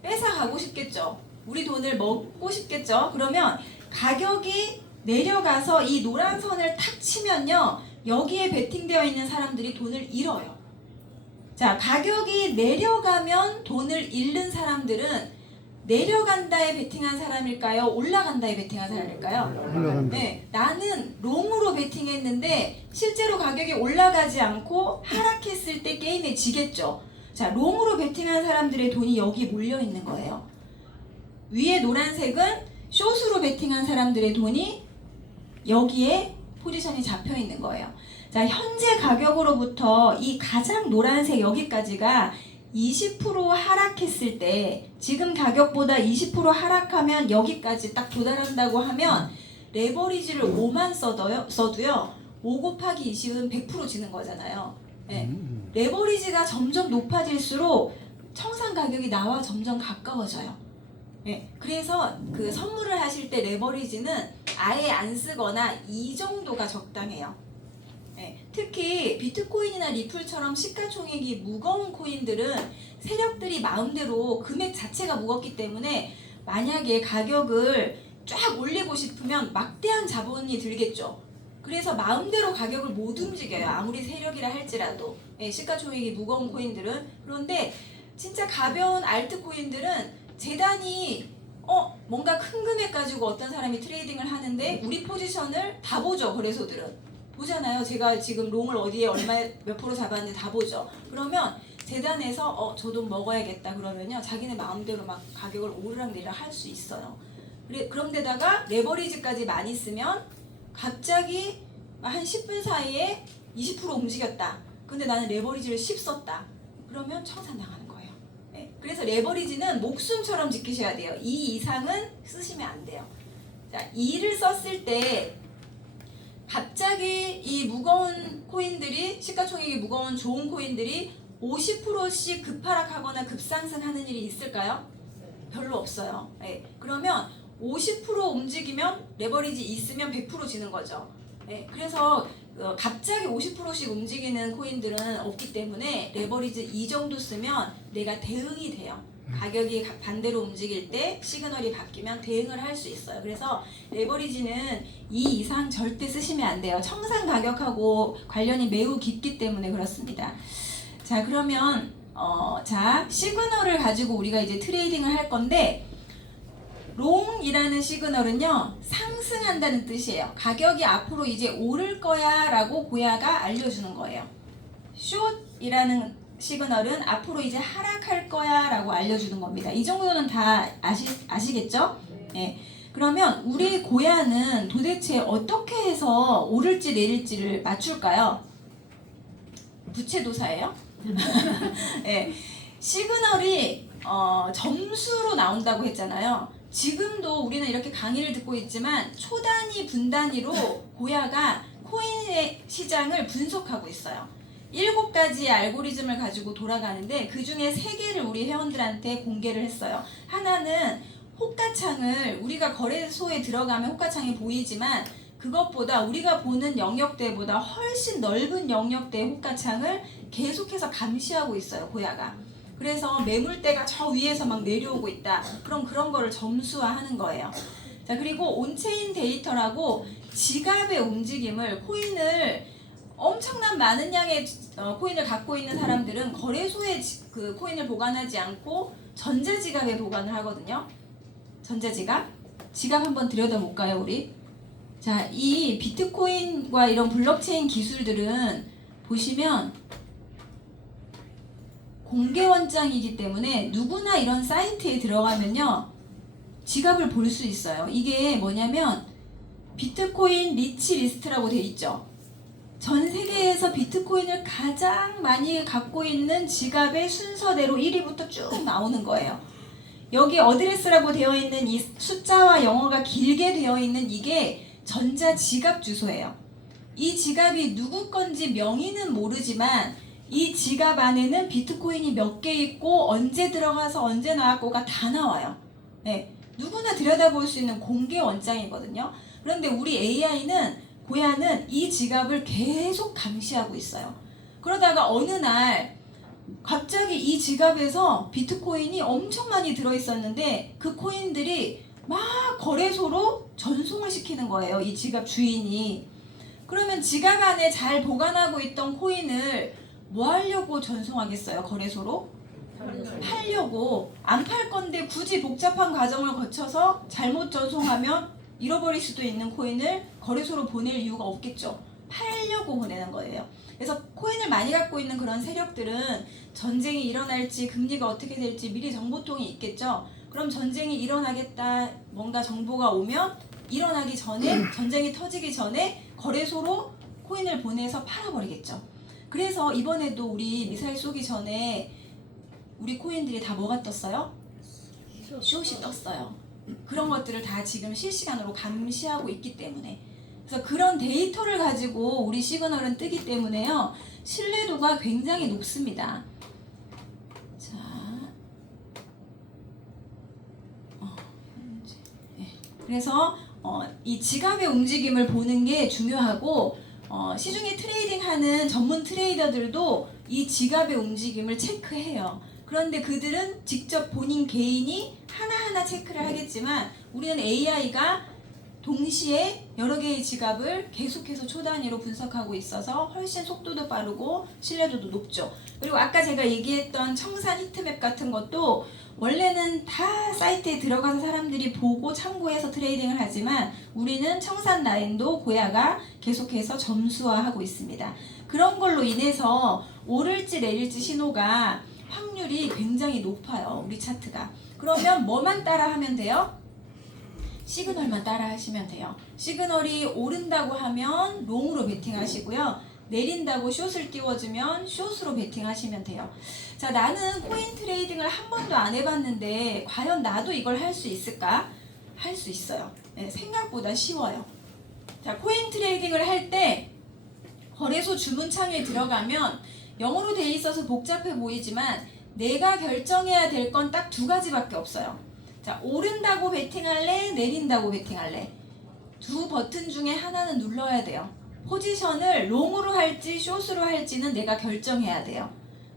뺏어가고 싶겠죠. 우리 돈을 먹고 싶겠죠. 그러면 가격이 내려가서 이 노란 선을 탁 치면요, 여기에 베팅되어 있는 사람들이 돈을 잃어요. 자, 가격이 내려가면 돈을 잃는 사람들은 내려간다에 베팅한 사람일까요? 올라간다에 베팅한 사람일까요? 올라간다. 네, 나는 롱으로 베팅했는데 실제로 가격이 올라가지 않고 하락했을 때 게임에 지겠죠. 자, 롱으로 베팅한 사람들의 돈이 여기 몰려 있는 거예요. 위에 노란색은 숏으로 베팅한 사람들의 돈이 여기에 포지션이 잡혀 있는 거예요. 자, 현재 가격으로부터 이 가장 노란색 여기까지가 20% 하락했을 때 지금 가격보다 20% 하락하면 여기까지 딱 도달한다고 하면 레버리지를 5만 써도요 5 곱하기 20은 100% 지는 거잖아요. 네. 레버리지가 점점 높아질수록 청산 가격이 나와 점점 가까워져요. 네. 그래서 그 선물을 하실 때 레버리지는 아예 안 쓰거나 이 정도가 적당해요. 네, 특히 비트코인이나 리플처럼 시가총액이 무거운 코인들은 세력들이 마음대로 금액 자체가 무겁기 때문에 만약에 가격을 쫙 올리고 싶으면 막대한 자본이 들겠죠. 그래서 마음대로 가격을 못 움직여요. 아무리 세력이라 할지라도. 네, 시가총액이 무거운 코인들은. 그런데 진짜 가벼운 알트코인들은 재단이 뭔가 큰 금액 가지고 어떤 사람이 트레이딩을 하는데 우리 포지션을 다 보죠. 거래소들은. 보잖아요. 제가 지금 롱을 어디에 얼마 몇 프로 잡았는지 다 보죠. 그러면 재단에서 저 돈 먹어야겠다 그러면요, 자기네 마음대로 막 가격을 오르락내리락 할 수 있어요. 그런데다가 레버리지까지 많이 쓰면 갑자기 한 10분 사이에 20% 움직였다. 근데 나는 레버리지를 10 썼다. 그러면 청산당하는 거예요. 네. 그래서 레버리지는 목숨처럼 지키셔야 돼요. 2 이상은 쓰시면 안 돼요. 자, 2를 썼을 때 갑자기 이 무거운 코인들이, 시가총액이 무거운 좋은 코인들이 50%씩 급하락하거나 급상승하는 일이 있을까요? 별로 없어요. 네. 그러면 50% 움직이면 레버리지 있으면 100% 지는 거죠. 네. 그래서 갑자기 50%씩 움직이는 코인들은 없기 때문에 레버리지 이 정도 쓰면 내가 대응이 돼요. 가격이 반대로 움직일 때 시그널이 바뀌면 대응을 할 수 있어요. 그래서 레버리지는 2 이상 절대 쓰시면 안 돼요. 청산 가격하고 관련이 매우 깊기 때문에 그렇습니다. 자, 그러면 자, 시그널을 가지고 우리가 이제 트레이딩을 할 건데, 롱이라는 시그널은요, 상승한다는 뜻이에요. 가격이 앞으로 이제 오를 거야 라고 고야가 알려주는 거예요. 숏이라는 시그널은 앞으로 이제 하락할 거야 라고 알려주는 겁니다. 이 정도는 다 아시겠죠? 네. 그러면 우리 고야는 도대체 어떻게 해서 오를지 내릴지를 맞출까요? 부채도사예요? 네. 시그널이 점수로 나온다고 했잖아요. 지금도 우리는 이렇게 강의를 듣고 있지만 초단위, 분단위로 고야가 코인의 시장을 분석하고 있어요. 7가지의 알고리즘을 가지고 돌아가는데 그 중에 3개를 우리 회원들한테 공개를 했어요. 하나는 호가창을, 우리가 거래소에 들어가면 호가창이 보이지만 그것보다 우리가 보는 영역대보다 훨씬 넓은 영역대의 호가창을 계속해서 감시하고 있어요, 고야가. 그래서 매물대가 저 위에서 막 내려오고 있다. 그럼 그런 거를 점수화하는 거예요. 자, 그리고 온체인 데이터라고 지갑의 움직임을, 코인을 엄청난 많은 양의 코인을 갖고 있는 사람들은 거래소에 그 코인을 보관하지 않고 전자지갑에 보관을 하거든요. 전자지갑. 지갑 한번 들여다볼까요, 우리? 자, 이 비트코인과 이런 블록체인 기술들은 보시면 공개 원장이기 때문에 누구나 이런 사이트에 들어가면요, 지갑을 볼 수 있어요. 이게 뭐냐면 비트코인 리치 리스트라고 돼 있죠. 전 세계에서 비트코인을 가장 많이 갖고 있는 지갑의 순서대로 1위부터 쭉 나오는 거예요. 여기 어드레스라고 되어 있는 이 숫자와 영어가 길게 되어 있는 이게 전자 지갑 주소예요. 이 지갑이 누구 건지 명의는 모르지만 이 지갑 안에는 비트코인이 몇 개 있고 언제 들어가서 언제 나왔고가 다 나와요. 네, 누구나 들여다볼 수 있는 공개 원장이거든요. 그런데 우리 AI는, 고야는 이 지갑을 계속 감시하고 있어요. 그러다가 어느 날 갑자기 이 지갑에서 비트코인이 엄청 많이 들어있었는데 그 코인들이 막 거래소로 전송을 시키는 거예요, 이 지갑 주인이. 그러면 지갑 안에 잘 보관하고 있던 코인을 뭐 하려고 전송하겠어요, 거래소로? 팔려고. 안 팔 건데 굳이 복잡한 과정을 거쳐서 잘못 전송하면 잃어버릴 수도 있는 코인을 거래소로 보낼 이유가 없겠죠. 팔려고 보내는 거예요. 그래서 코인을 많이 갖고 있는 그런 세력들은 전쟁이 일어날지 금리가 어떻게 될지 미리 정보통이 있겠죠. 그럼 전쟁이 일어나겠다, 뭔가 정보가 오면 일어나기 전에, 전쟁이 터지기 전에 거래소로 코인을 보내서 팔아버리겠죠. 그래서 이번에도 우리 미사일 쏘기 전에 우리 코인들이 다 뭐가 떴어요? 숏이 떴어요. 그런 것들을 다 지금 실시간으로 감시하고 있기 때문에. 그래서 그런 데이터를 가지고 우리 시그널은 뜨기 때문에요, 신뢰도가 굉장히 높습니다. 자, 그래서 이 지갑의 움직임을 보는 게 중요하고, 시중에 트레이딩하는 전문 트레이더들도 이 지갑의 움직임을 체크해요. 그런데 그들은 직접 본인 개인이 하나하나 체크를 하겠지만 우리는 AI가 동시에 여러 개의 지갑을 계속해서 초단위로 분석하고 있어서 훨씬 속도도 빠르고 신뢰도도 높죠. 그리고 아까 제가 얘기했던 청산 히트맵 같은 것도 원래는 다 사이트에 들어가서 사람들이 보고 참고해서 트레이딩을 하지만 우리는 청산 라인도 고야가 계속해서 점수화하고 있습니다. 그런 걸로 인해서 오를지 내릴지 신호가 확률이 굉장히 높아요, 우리 차트가. 그러면 뭐만 따라 하면 돼요? 시그널만 따라 하시면 돼요. 시그널이 오른다고 하면 롱으로 베팅하시고요, 내린다고 숏을 띄워주면 숏으로 베팅하시면 돼요. 자, 나는 코인 트레이딩을 한 번도 안 해봤는데 과연 나도 이걸 할 수 있을까? 할 수 있어요. 네, 생각보다 쉬워요. 자, 코인 트레이딩을 할 때 거래소 주문창에 들어가면 영어로 돼 있어서 복잡해 보이지만 내가 결정해야 될 건 딱 2가지밖에 없어요. 자, 오른다고 베팅할래? 내린다고 베팅할래? 2 버튼 중에 하나는 눌러야 돼요. 포지션을 롱으로 할지 숏으로 할지는 내가 결정해야 돼요.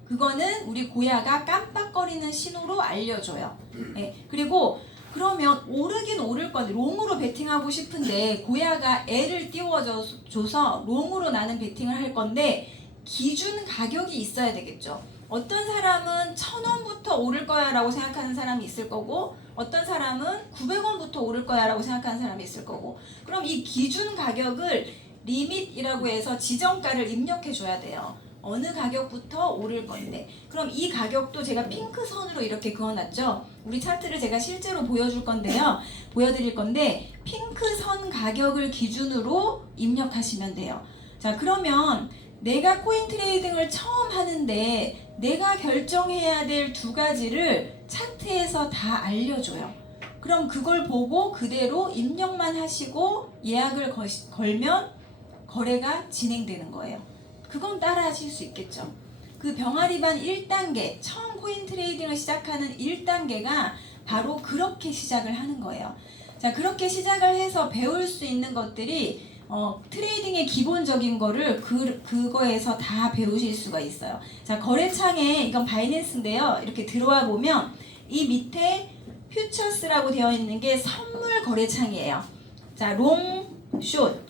그거는 우리 고야가 깜빡거리는 신호로 알려줘요. 네, 그리고 그러면 오르긴 오를 건데 롱으로 베팅하고 싶은데 고야가 L을 띄워줘서 롱으로 나는 베팅을 할 건데 기준 가격이 있어야 되겠죠. 어떤 사람은 1,000원부터 오를 거야 라고 생각하는 사람이 있을 거고 어떤 사람은 900원부터 오를 거야 라고 생각하는 사람이 있을 거고 그럼 이 기준 가격을 리밋이라고 해서 지정가를 입력해 줘야 돼요. 어느 가격부터 오를 건데 그럼 이 가격도 제가 핑크 선으로 이렇게 그어놨죠. 우리 차트를 제가 실제로 보여줄 건데요. 보여드릴 건데 핑크 선 가격을 기준으로 입력하시면 돼요. 자 그러면 내가 코인 트레이딩을 처음 하는데 내가 결정해야 될 두 가지를 차트에서 다 알려줘요. 그럼 그걸 보고 그대로 입력만 하시고 예약을 걸면 거래가 진행되는 거예요. 그건 따라 하실 수 있겠죠. 그 병아리반 1단계, 처음 코인 트레이딩을 시작하는 1단계가 바로 그렇게 시작을 하는 거예요. 자, 그렇게 시작을 해서 배울 수 있는 것들이 트레이딩의 기본적인 거를 그거에서 다 배우실 수가 있어요. 자, 거래창에 이건 바이낸스인데요. 이렇게 들어와 보면 이 밑에 퓨처스라고 되어 있는 게 선물 거래창이에요. 자, 롱, 숏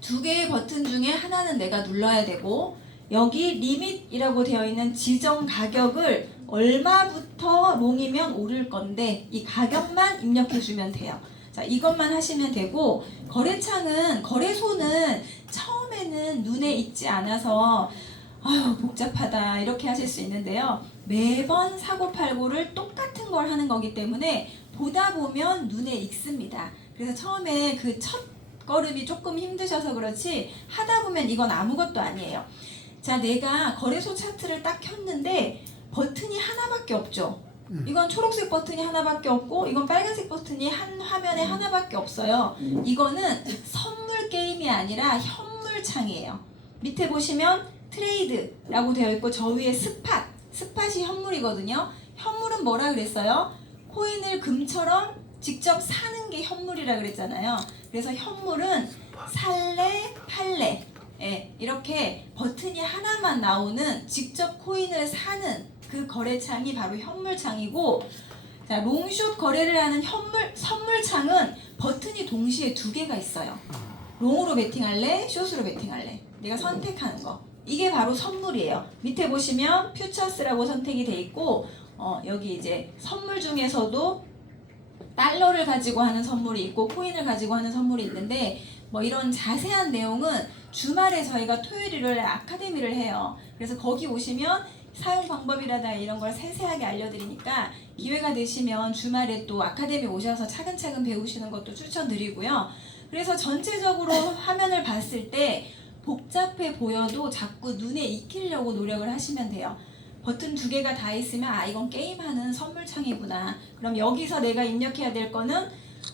두 개의 버튼 중에 하나는 내가 눌러야 되고 여기 리밋이라고 되어 있는 지정 가격을 얼마부터 롱이면 오를 건데 이 가격만 입력해 주면 돼요. 자, 이것만 하시면 되고 거래소는 처음에는 눈에 익지 않아서 아유 복잡하다 이렇게 하실 수 있는데요. 매번 사고팔고를 똑같은 걸 하는 거기 때문에 보다 보면 눈에 익습니다. 그래서 처음에 그 첫 걸음이 조금 힘드셔서 그렇지 하다 보면 이건 아무것도 아니에요. 자, 내가 거래소 차트를 딱 켰는데 버튼이 하나밖에 없죠. 이건 초록색 버튼이 하나밖에 없고 이건 빨간색 버튼이 한 화면에 하나밖에 없어요. 이거는 선물 게임이 아니라 현물 창이에요. 밑에 보시면 트레이드라고 되어 있고 저 위에 스팟이 현물이거든요. 현물은 뭐라 그랬어요? 코인을 금처럼 직접 사는 게 현물이라 그랬잖아요. 그래서 현물은 살래, 팔래 이렇게 버튼이 하나만 나오는 직접 코인을 사는 그 거래창이 바로 현물창이고 자, 롱숏 거래를 하는 선물창은 버튼이 동시에 두 개가 있어요. 롱으로 베팅할래, 숏으로 베팅할래. 내가 선택하는 거. 이게 바로 선물이에요. 밑에 보시면 퓨처스라고 선택이 돼 있고 여기 이제 선물 중에서도 달러를 가지고 하는 선물이 있고 코인을 가지고 하는 선물이 있는데 뭐 이런 자세한 내용은 주말에 저희가 토요일을 아카데미를 해요. 그래서 거기 오시면 사용 방법이라다 이런 걸 세세하게 알려드리니까 기회가 되시면 주말에 또 아카데미 오셔서 차근차근 배우시는 것도 추천드리고요. 그래서 전체적으로 화면을 봤을 때 복잡해 보여도 자꾸 눈에 익히려고 노력을 하시면 돼요. 버튼 두 개가 다 있으면 아 이건 게임하는 선물창이구나. 그럼 여기서 내가 입력해야 될 거는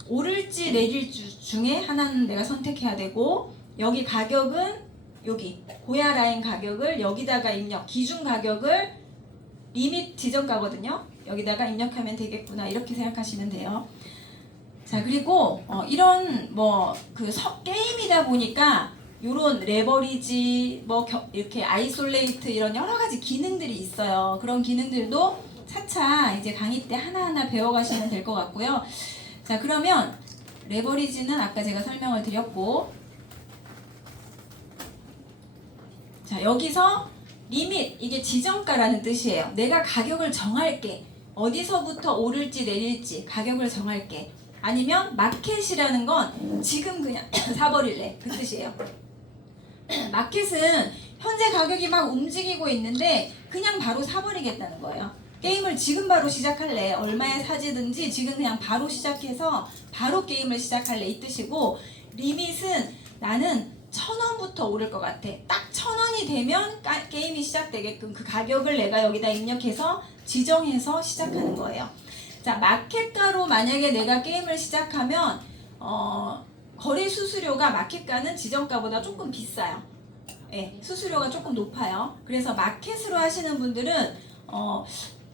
오를지 내릴지 중에 하나는 내가 선택해야 되고 여기 가격은 여기 고야 라인 가격을 여기다가 기준 가격을 리밋 지정가거든요. 여기다가 입력하면 되겠구나 이렇게 생각하시면 돼요. 자 그리고 이런 게임이다 보니까 요런 레버리지 이렇게 아이솔레이트 이런 여러 가지 기능들이 있어요. 그런 기능들도 차차 이제 강의 때 하나하나 배워가시면 될 것 같고요. 자 그러면 레버리지는 아까 제가 설명을 드렸고 자 여기서 리밋 이게 지정가라는 뜻이에요. 내가 가격을 정할게. 어디서부터 오를지 내릴지 가격을 정할게. 아니면 마켓이라는 건 지금 그냥 사버릴래 그 뜻이에요. 마켓은 현재 가격이 막 움직이고 있는데 그냥 바로 사버리겠다는 거예요. 게임을 지금 바로 시작할래. 얼마에 사지든지 지금 그냥 바로 시작해서 바로 게임을 시작할래 이 뜻이고 리밋은 나는 1,000원부터 오를 것 같아. 딱 1,000원이 되면 게임이 시작되게끔 그 가격을 내가 여기다 입력해서 지정해서 시작하는 거예요. 자 마켓가로 만약에 내가 게임을 시작하면 거래 수수료가 마켓가는 지정가보다 조금 비싸요. 네, 수수료가 조금 높아요. 그래서 마켓으로 하시는 분들은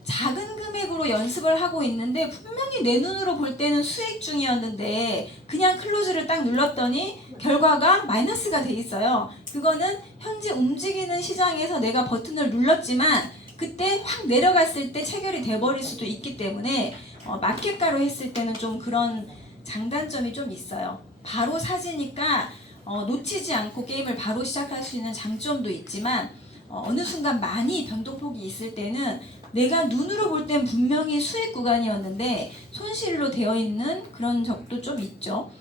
작은 금액으로 연습을 하고 있는데 분명히 내 눈으로 볼 때는 수익 중이었는데 그냥 클로즈를 딱 눌렀더니 결과가 마이너스가 돼 있어요. 그거는 현재 움직이는 시장에서 내가 버튼을 눌렀지만 그때 확 내려갔을 때 체결이 돼버릴 수도 있기 때문에 마켓가로 했을 때는 좀 그런 장단점이 좀 있어요. 바로 사지니까 놓치지 않고 게임을 바로 시작할 수 있는 장점도 있지만 어느 순간 많이 변동폭이 있을 때는 내가 눈으로 볼 땐 분명히 수익 구간이었는데 손실로 되어 있는 그런 적도 좀 있죠.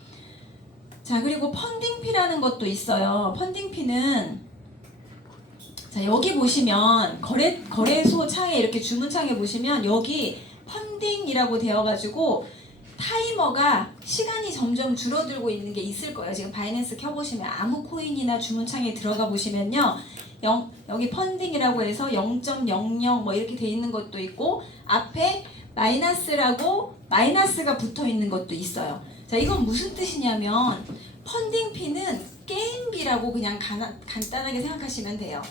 자, 그리고 펀딩피라는 것도 있어요. 펀딩피는 자, 여기 보시면 거래소 창에 이렇게 주문창에 보시면 여기 펀딩이라고 되어가지고 타이머가 시간이 점점 줄어들고 있는 게 있을 거예요. 지금 바이낸스 켜보시면 아무 코인이나 주문창에 들어가 보시면요. 여기 펀딩이라고 해서 0.00 뭐 이렇게 돼 있는 것도 있고 앞에 마이너스라고 마이너스가 붙어 있는 것도 있어요. 자, 이건 무슨 뜻이냐면 펀딩피는 게임비라고 그냥 간단하게 생각하시면 돼요.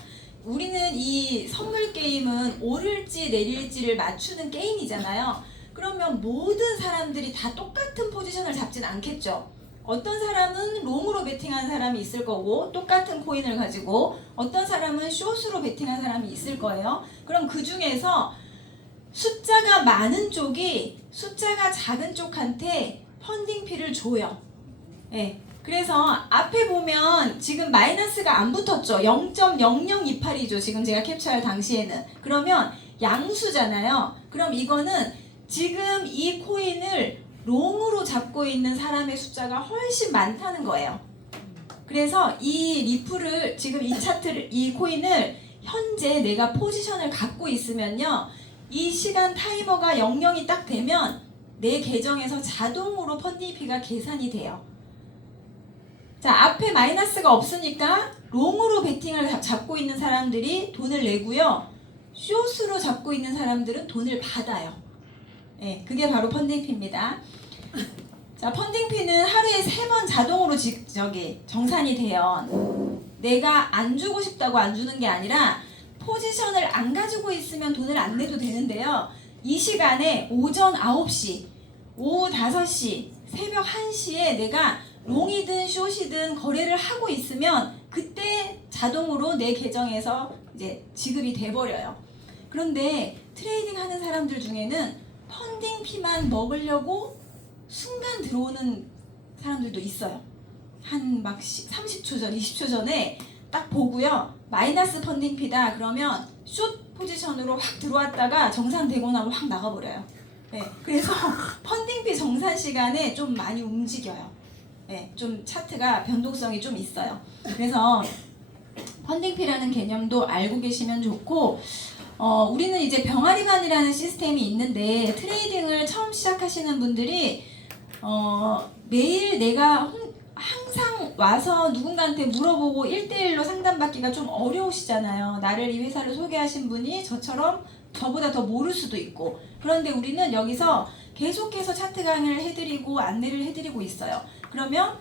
우리는 이 선물 게임은 오를지 내릴지를 맞추는 게임이잖아요. 그러면 모든 사람들이 다 똑같은 포지션을 잡진 않겠죠. 어떤 사람은 롱으로 베팅한 사람이 있을 거고 똑같은 코인을 가지고 어떤 사람은 숏으로 베팅한 사람이 있을 거예요. 그럼 그 중에서 숫자가 많은 쪽이 숫자가 작은 쪽한테 펀딩피를 줘요. 네. 그래서 앞에 보면 지금 마이너스가 안 붙었죠. 0.0028이죠. 지금 제가 캡처할 당시에는. 그러면 양수잖아요. 그럼 이거는 지금 이 코인을 롱으로 잡고 있는 사람의 숫자가 훨씬 많다는 거예요. 그래서 이 리플을 지금 이 차트를 이 코인을 현재 내가 포지션을 갖고 있으면요. 이 시간 타이머가 00이 딱 되면 내 계정에서 자동으로 펀딩피가 계산이 돼요. 자, 앞에 마이너스가 없으니까 롱으로 베팅을 잡고 있는 사람들이 돈을 내고요. 숏으로 잡고 있는 사람들은 돈을 받아요. 네, 그게 바로 펀딩피입니다. 자, 펀딩피는 하루에 3번 자동으로 정산이 돼요. 내가 안 주고 싶다고 안 주는 게 아니라 포지션을 안 가지고 있으면 돈을 안 내도 되는데요. 이 시간에 오전 9시, 오후 5시, 새벽 1시에 내가 롱이든 숏이든 거래를 하고 있으면 그때 자동으로 내 계정에서 이제 지급이 돼버려요. 그런데 트레이딩 하는 사람들 중에는 펀딩피만 먹으려고 순간 들어오는 사람들도 있어요. 한 막 30초 전, 20초 전에 딱 보고요. 마이너스 펀딩피다 그러면 숏 포지션으로 확 들어왔다가 정산되고 나면 확 나가버려요. 네, 그래서 펀딩피 정산 시간에 좀 많이 움직여요. 네, 좀 차트가 변동성이 좀 있어요. 그래서 펀딩피라는 개념도 알고 계시면 좋고 우리는 이제 병아리반이라는 시스템이 있는데 트레이딩을 처음 시작하시는 분들이 매일 내가 항상 와서 누군가한테 물어보고 1대1로 상담받기가 좀 어려우시잖아요. 나를 이 회사를 소개하신 분이 저보다 더 모를 수도 있고. 그런데 우리는 여기서 계속해서 차트 강의를 해드리고 안내를 해드리고 있어요. 그러면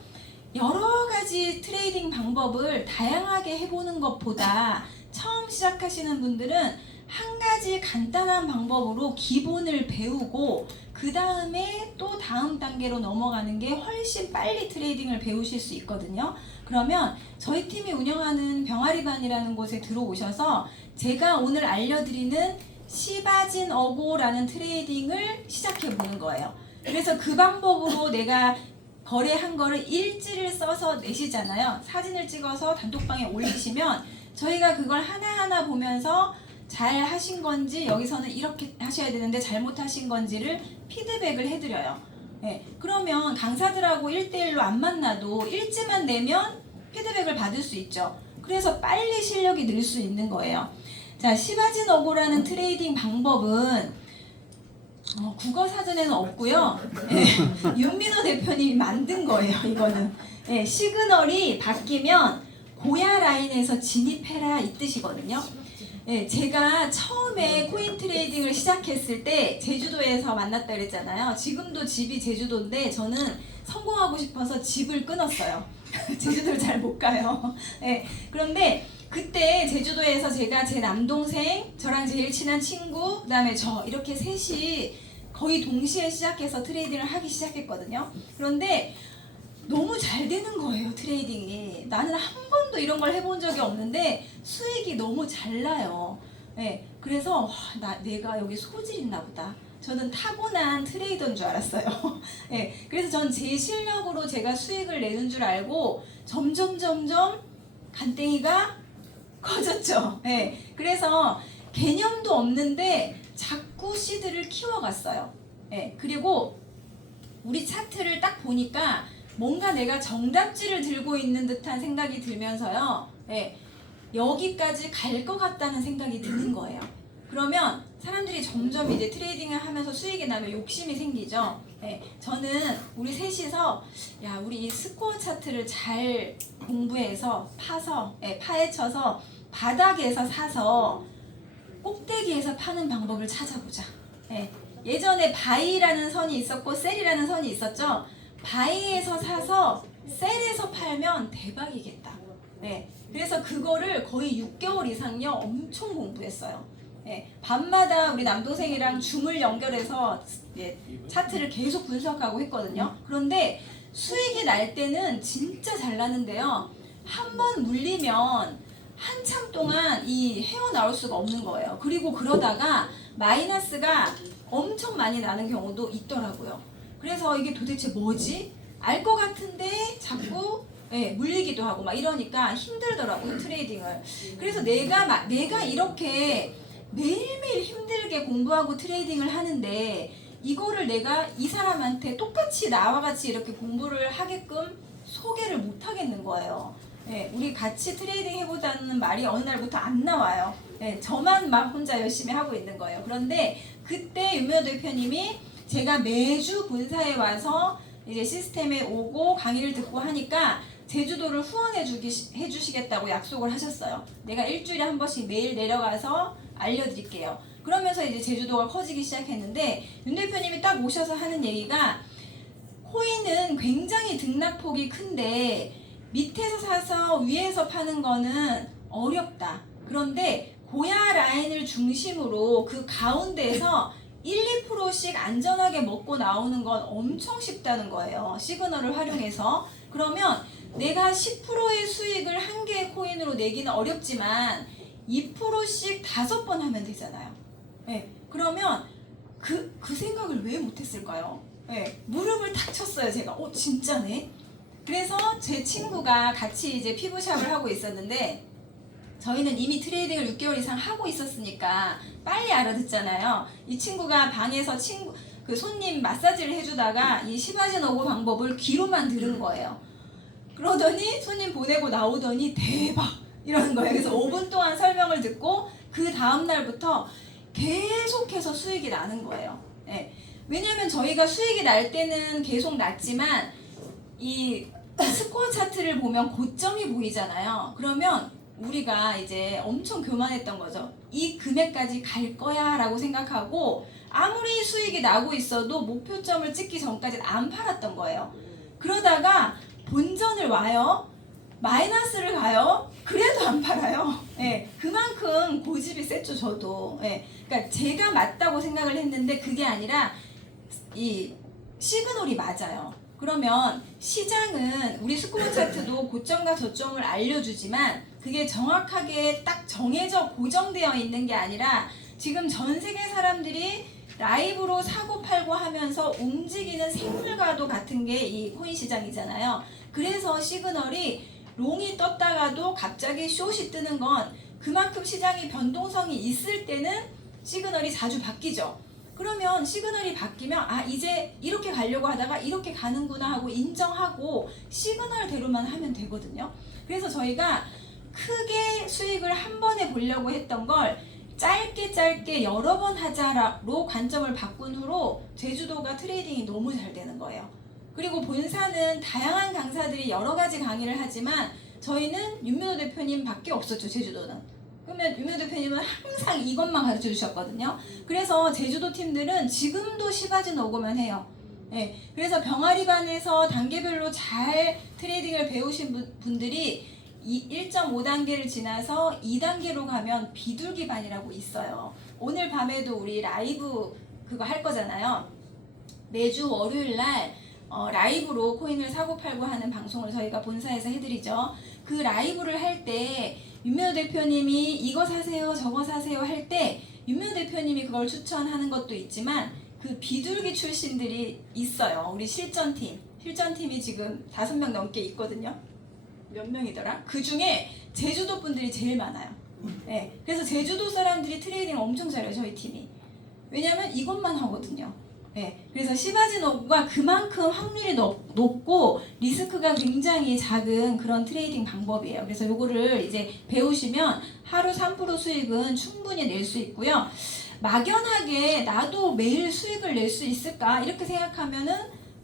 여러 가지 트레이딩 방법을 다양하게 해보는 것보다 처음 시작하시는 분들은 한 가지 간단한 방법으로 기본을 배우고 그 다음에 또 다음 단계로 넘어가는 게 훨씬 빨리 트레이딩을 배우실 수 있거든요. 그러면 저희 팀이 운영하는 병아리반이라는 곳에 들어오셔서 제가 오늘 알려드리는 시바진 어고라는 트레이딩을 시작해 보는 거예요. 그래서 그 방법으로 내가 거래한 거를 일지를 써서 내시잖아요. 사진을 찍어서 단톡방에 올리시면 저희가 그걸 하나하나 보면서 잘 하신 건지 여기서는 이렇게 하셔야 되는데 잘못하신 건지를 피드백을 해드려요. 네, 그러면 강사들하고 1대1로 안 만나도 일지만 내면 피드백을 받을 수 있죠. 그래서 빨리 실력이 늘 수 있는 거예요. 자, 시바진 어고라는 트레이딩 방법은 국어 사전에는 없고요. 네, 윤민호 대표님이 만든 거예요. 이거는 네, 시그널이 바뀌면 고야 라인에서 진입해라 이 뜻이거든요. 네, 제가 처음에 코인 트레이딩을 시작했을 때 제주도에서 만났다 그랬잖아요. 지금도 집이 제주도인데 저는 성공하고 싶어서 집을 끊었어요. 제주도를 잘 못 가요. 네, 그런데 그때 제주도에서 제가 제 남동생, 저랑 제일 친한 친구, 그 다음에 저 이렇게 셋이 거의 동시에 시작해서 트레이딩을 하기 시작했거든요. 그런데 너무 잘 되는 거예요, 트레이딩이. 나는 한 번도 이런 걸 해본 적이 없는데 수익이 너무 잘 나요. 네, 그래서 내가 여기 소질 있나 보다. 저는 타고난 트레이더인 줄 알았어요. 네, 그래서 전 제 실력으로 제가 수익을 내는 줄 알고 점점 간땡이가 커졌죠. 네. 그래서 개념도 없는데 자꾸 시드를 키워갔어요. 네. 그리고 우리 차트를 딱 보니까 뭔가 내가 정답지를 들고 있는 듯한 생각이 들면서요. 네. 여기까지 갈 것 같다는 생각이 드는 거예요. 그러면 사람들이 점점 이제 트레이딩을 하면서 수익이 나면 욕심이 생기죠. 네, 저는 우리 셋이서 야 우리 이 스코어 차트를 잘 공부해서 파서 파헤쳐서 바닥에서 사서 꼭대기에서 파는 방법을 찾아보자. 예전에 바이라는 선이 있었고 셀이라는 선이 있었죠. 바이에서 사서 셀에서 팔면 대박이겠다. 그래서 그거를 거의 6개월 이상요 엄청 공부했어요. 밤마다 우리 남동생이랑 줌을 연결해서 차트를 계속 분석하고 했거든요. 그런데 수익이 날 때는 진짜 잘 나는데요. 한 번 물리면 한참 동안 이 헤어나올 수가 없는 거예요. 그리고 그러다가 마이너스가 엄청 많이 나는 경우도 있더라고요. 그래서 이게 도대체 뭐지? 알 것 같은데 자꾸 물리기도 하고 막 이러니까 힘들더라고요, 트레이딩을. 그래서 내가 이렇게 매일매일 힘들게 공부하고 트레이딩을 하는데 이거를 내가 이 사람한테 똑같이 나와 같이 이렇게 공부를 하게끔 소개를 못 하겠는 거예요. 우리 같이 트레이딩 해보자는 말이 어느 날부터 안 나와요. 저만 막 혼자 열심히 하고 있는 거예요. 그런데 그때 윤미호 대표님이 제가 매주 본사에 와서 이제 시스템에 오고 강의를 듣고 하니까 제주도를 후원해 주시겠다고 약속을 하셨어요. 내가 일주일에 한 번씩 매일 내려가서 알려드릴게요. 그러면서 이제 제주도가 커지기 시작했는데 윤 대표님이 딱 오셔서 하는 얘기가 코인은 굉장히 등락폭이 큰데 밑에서 사서 위에서 파는 거는 어렵다. 그런데 고야 라인을 중심으로 그 가운데에서 1, 2%씩 안전하게 먹고 나오는 건 엄청 쉽다는 거예요. 시그널을 활용해서. 그러면 내가 10%의 수익을 한 개의 코인으로 내기는 어렵지만 2%씩 5번 하면 되잖아요. 그러면 그 생각을 왜 못했을까요? 무릎을 탁 쳤어요, 제가. 진짜네? 그래서 제 친구가 같이 이제 피부샵을 하고 있었는데 저희는 이미 트레이딩을 6개월 이상 하고 있었으니까 빨리 알아듣잖아요. 이 친구가 방에서 그 손님 마사지를 해주다가 이 시바지 노고 방법을 귀로만 들은 거예요. 그러더니 손님 보내고 나오더니 대박! 이러는 거예요. 그래서 5분 동안 설명을 듣고 그 다음날부터 계속해서 수익이 나는 거예요. 왜냐면 저희가 수익이 날 때는 계속 났지만 이 스코어 차트를 보면 고점이 보이잖아요. 그러면 우리가 이제 엄청 교만했던 거죠. 이 금액까지 갈 거야 라고 생각하고 아무리 수익이 나고 있어도 목표점을 찍기 전까지는 안 팔았던 거예요. 그러다가 본전을 와요. 마이너스를 가요. 그래도 안 팔아요. 그만큼 고집이 셌죠, 저도. 그러니까 제가 맞다고 생각을 했는데 그게 아니라 이 시그널이 맞아요. 그러면 시장은 우리 스코어 차트도 고점과 저점을 알려주지만 그게 정확하게 딱 정해져 고정되어 있는 게 아니라 지금 전 세계 사람들이 라이브로 사고 팔고 하면서 움직이는 생물과도 같은 게 이 코인 시장이잖아요. 그래서 시그널이 롱이 떴다가도 갑자기 숏이 뜨는 건 그만큼 시장이 변동성이 있을 때는 시그널이 자주 바뀌죠. 그러면 시그널이 바뀌면 이제 이렇게 가려고 하다가 이렇게 가는구나 하고 인정하고 시그널대로만 하면 되거든요. 그래서 저희가 크게 수익을 한 번에 보려고 했던 걸 짧게 여러 번 하자로 관점을 바꾼 후로 제주도가 트레이딩이 너무 잘 되는 거예요. 그리고 본사는 다양한 강사들이 여러 가지 강의를 하지만 저희는 윤민호 대표님 밖에 없었죠, 제주도는. 그러면 윤민호 대표님은 항상 이것만 가르쳐 주셨거든요. 그래서 제주도 팀들은 지금도 시바지 노고만 해요. 그래서 병아리반에서 단계별로 잘 트레이딩을 배우신 분들이 1.5단계를 지나서 2단계로 가면 비둘기반이라고 있어요. 오늘 밤에도 우리 라이브 그거 할 거잖아요. 매주 월요일날 라이브로 코인을 사고 팔고 하는 방송을 저희가 본사에서 해드리죠. 그 라이브를 할 때 윤미호 대표님이 이거 사세요 저거 사세요 할 때 윤미호 대표님이 그걸 추천하는 것도 있지만 그 비둘기 출신들이 있어요. 우리 실전팀이 지금 5명 넘게 있거든요. 몇 명이더라? 그 중에 제주도 분들이 제일 많아요. 네, 그래서 제주도 사람들이 트레이딩 엄청 잘해요, 저희 팀이. 왜냐면 이것만 하거든요. 네, 그래서 시바지노구가 그만큼 확률이 높고 리스크가 굉장히 작은 그런 트레이딩 방법이에요. 그래서 요거를 이제 배우시면 하루 3% 수익은 충분히 낼 수 있고요. 막연하게 나도 매일 수익을 낼 수 있을까 이렇게 생각하면은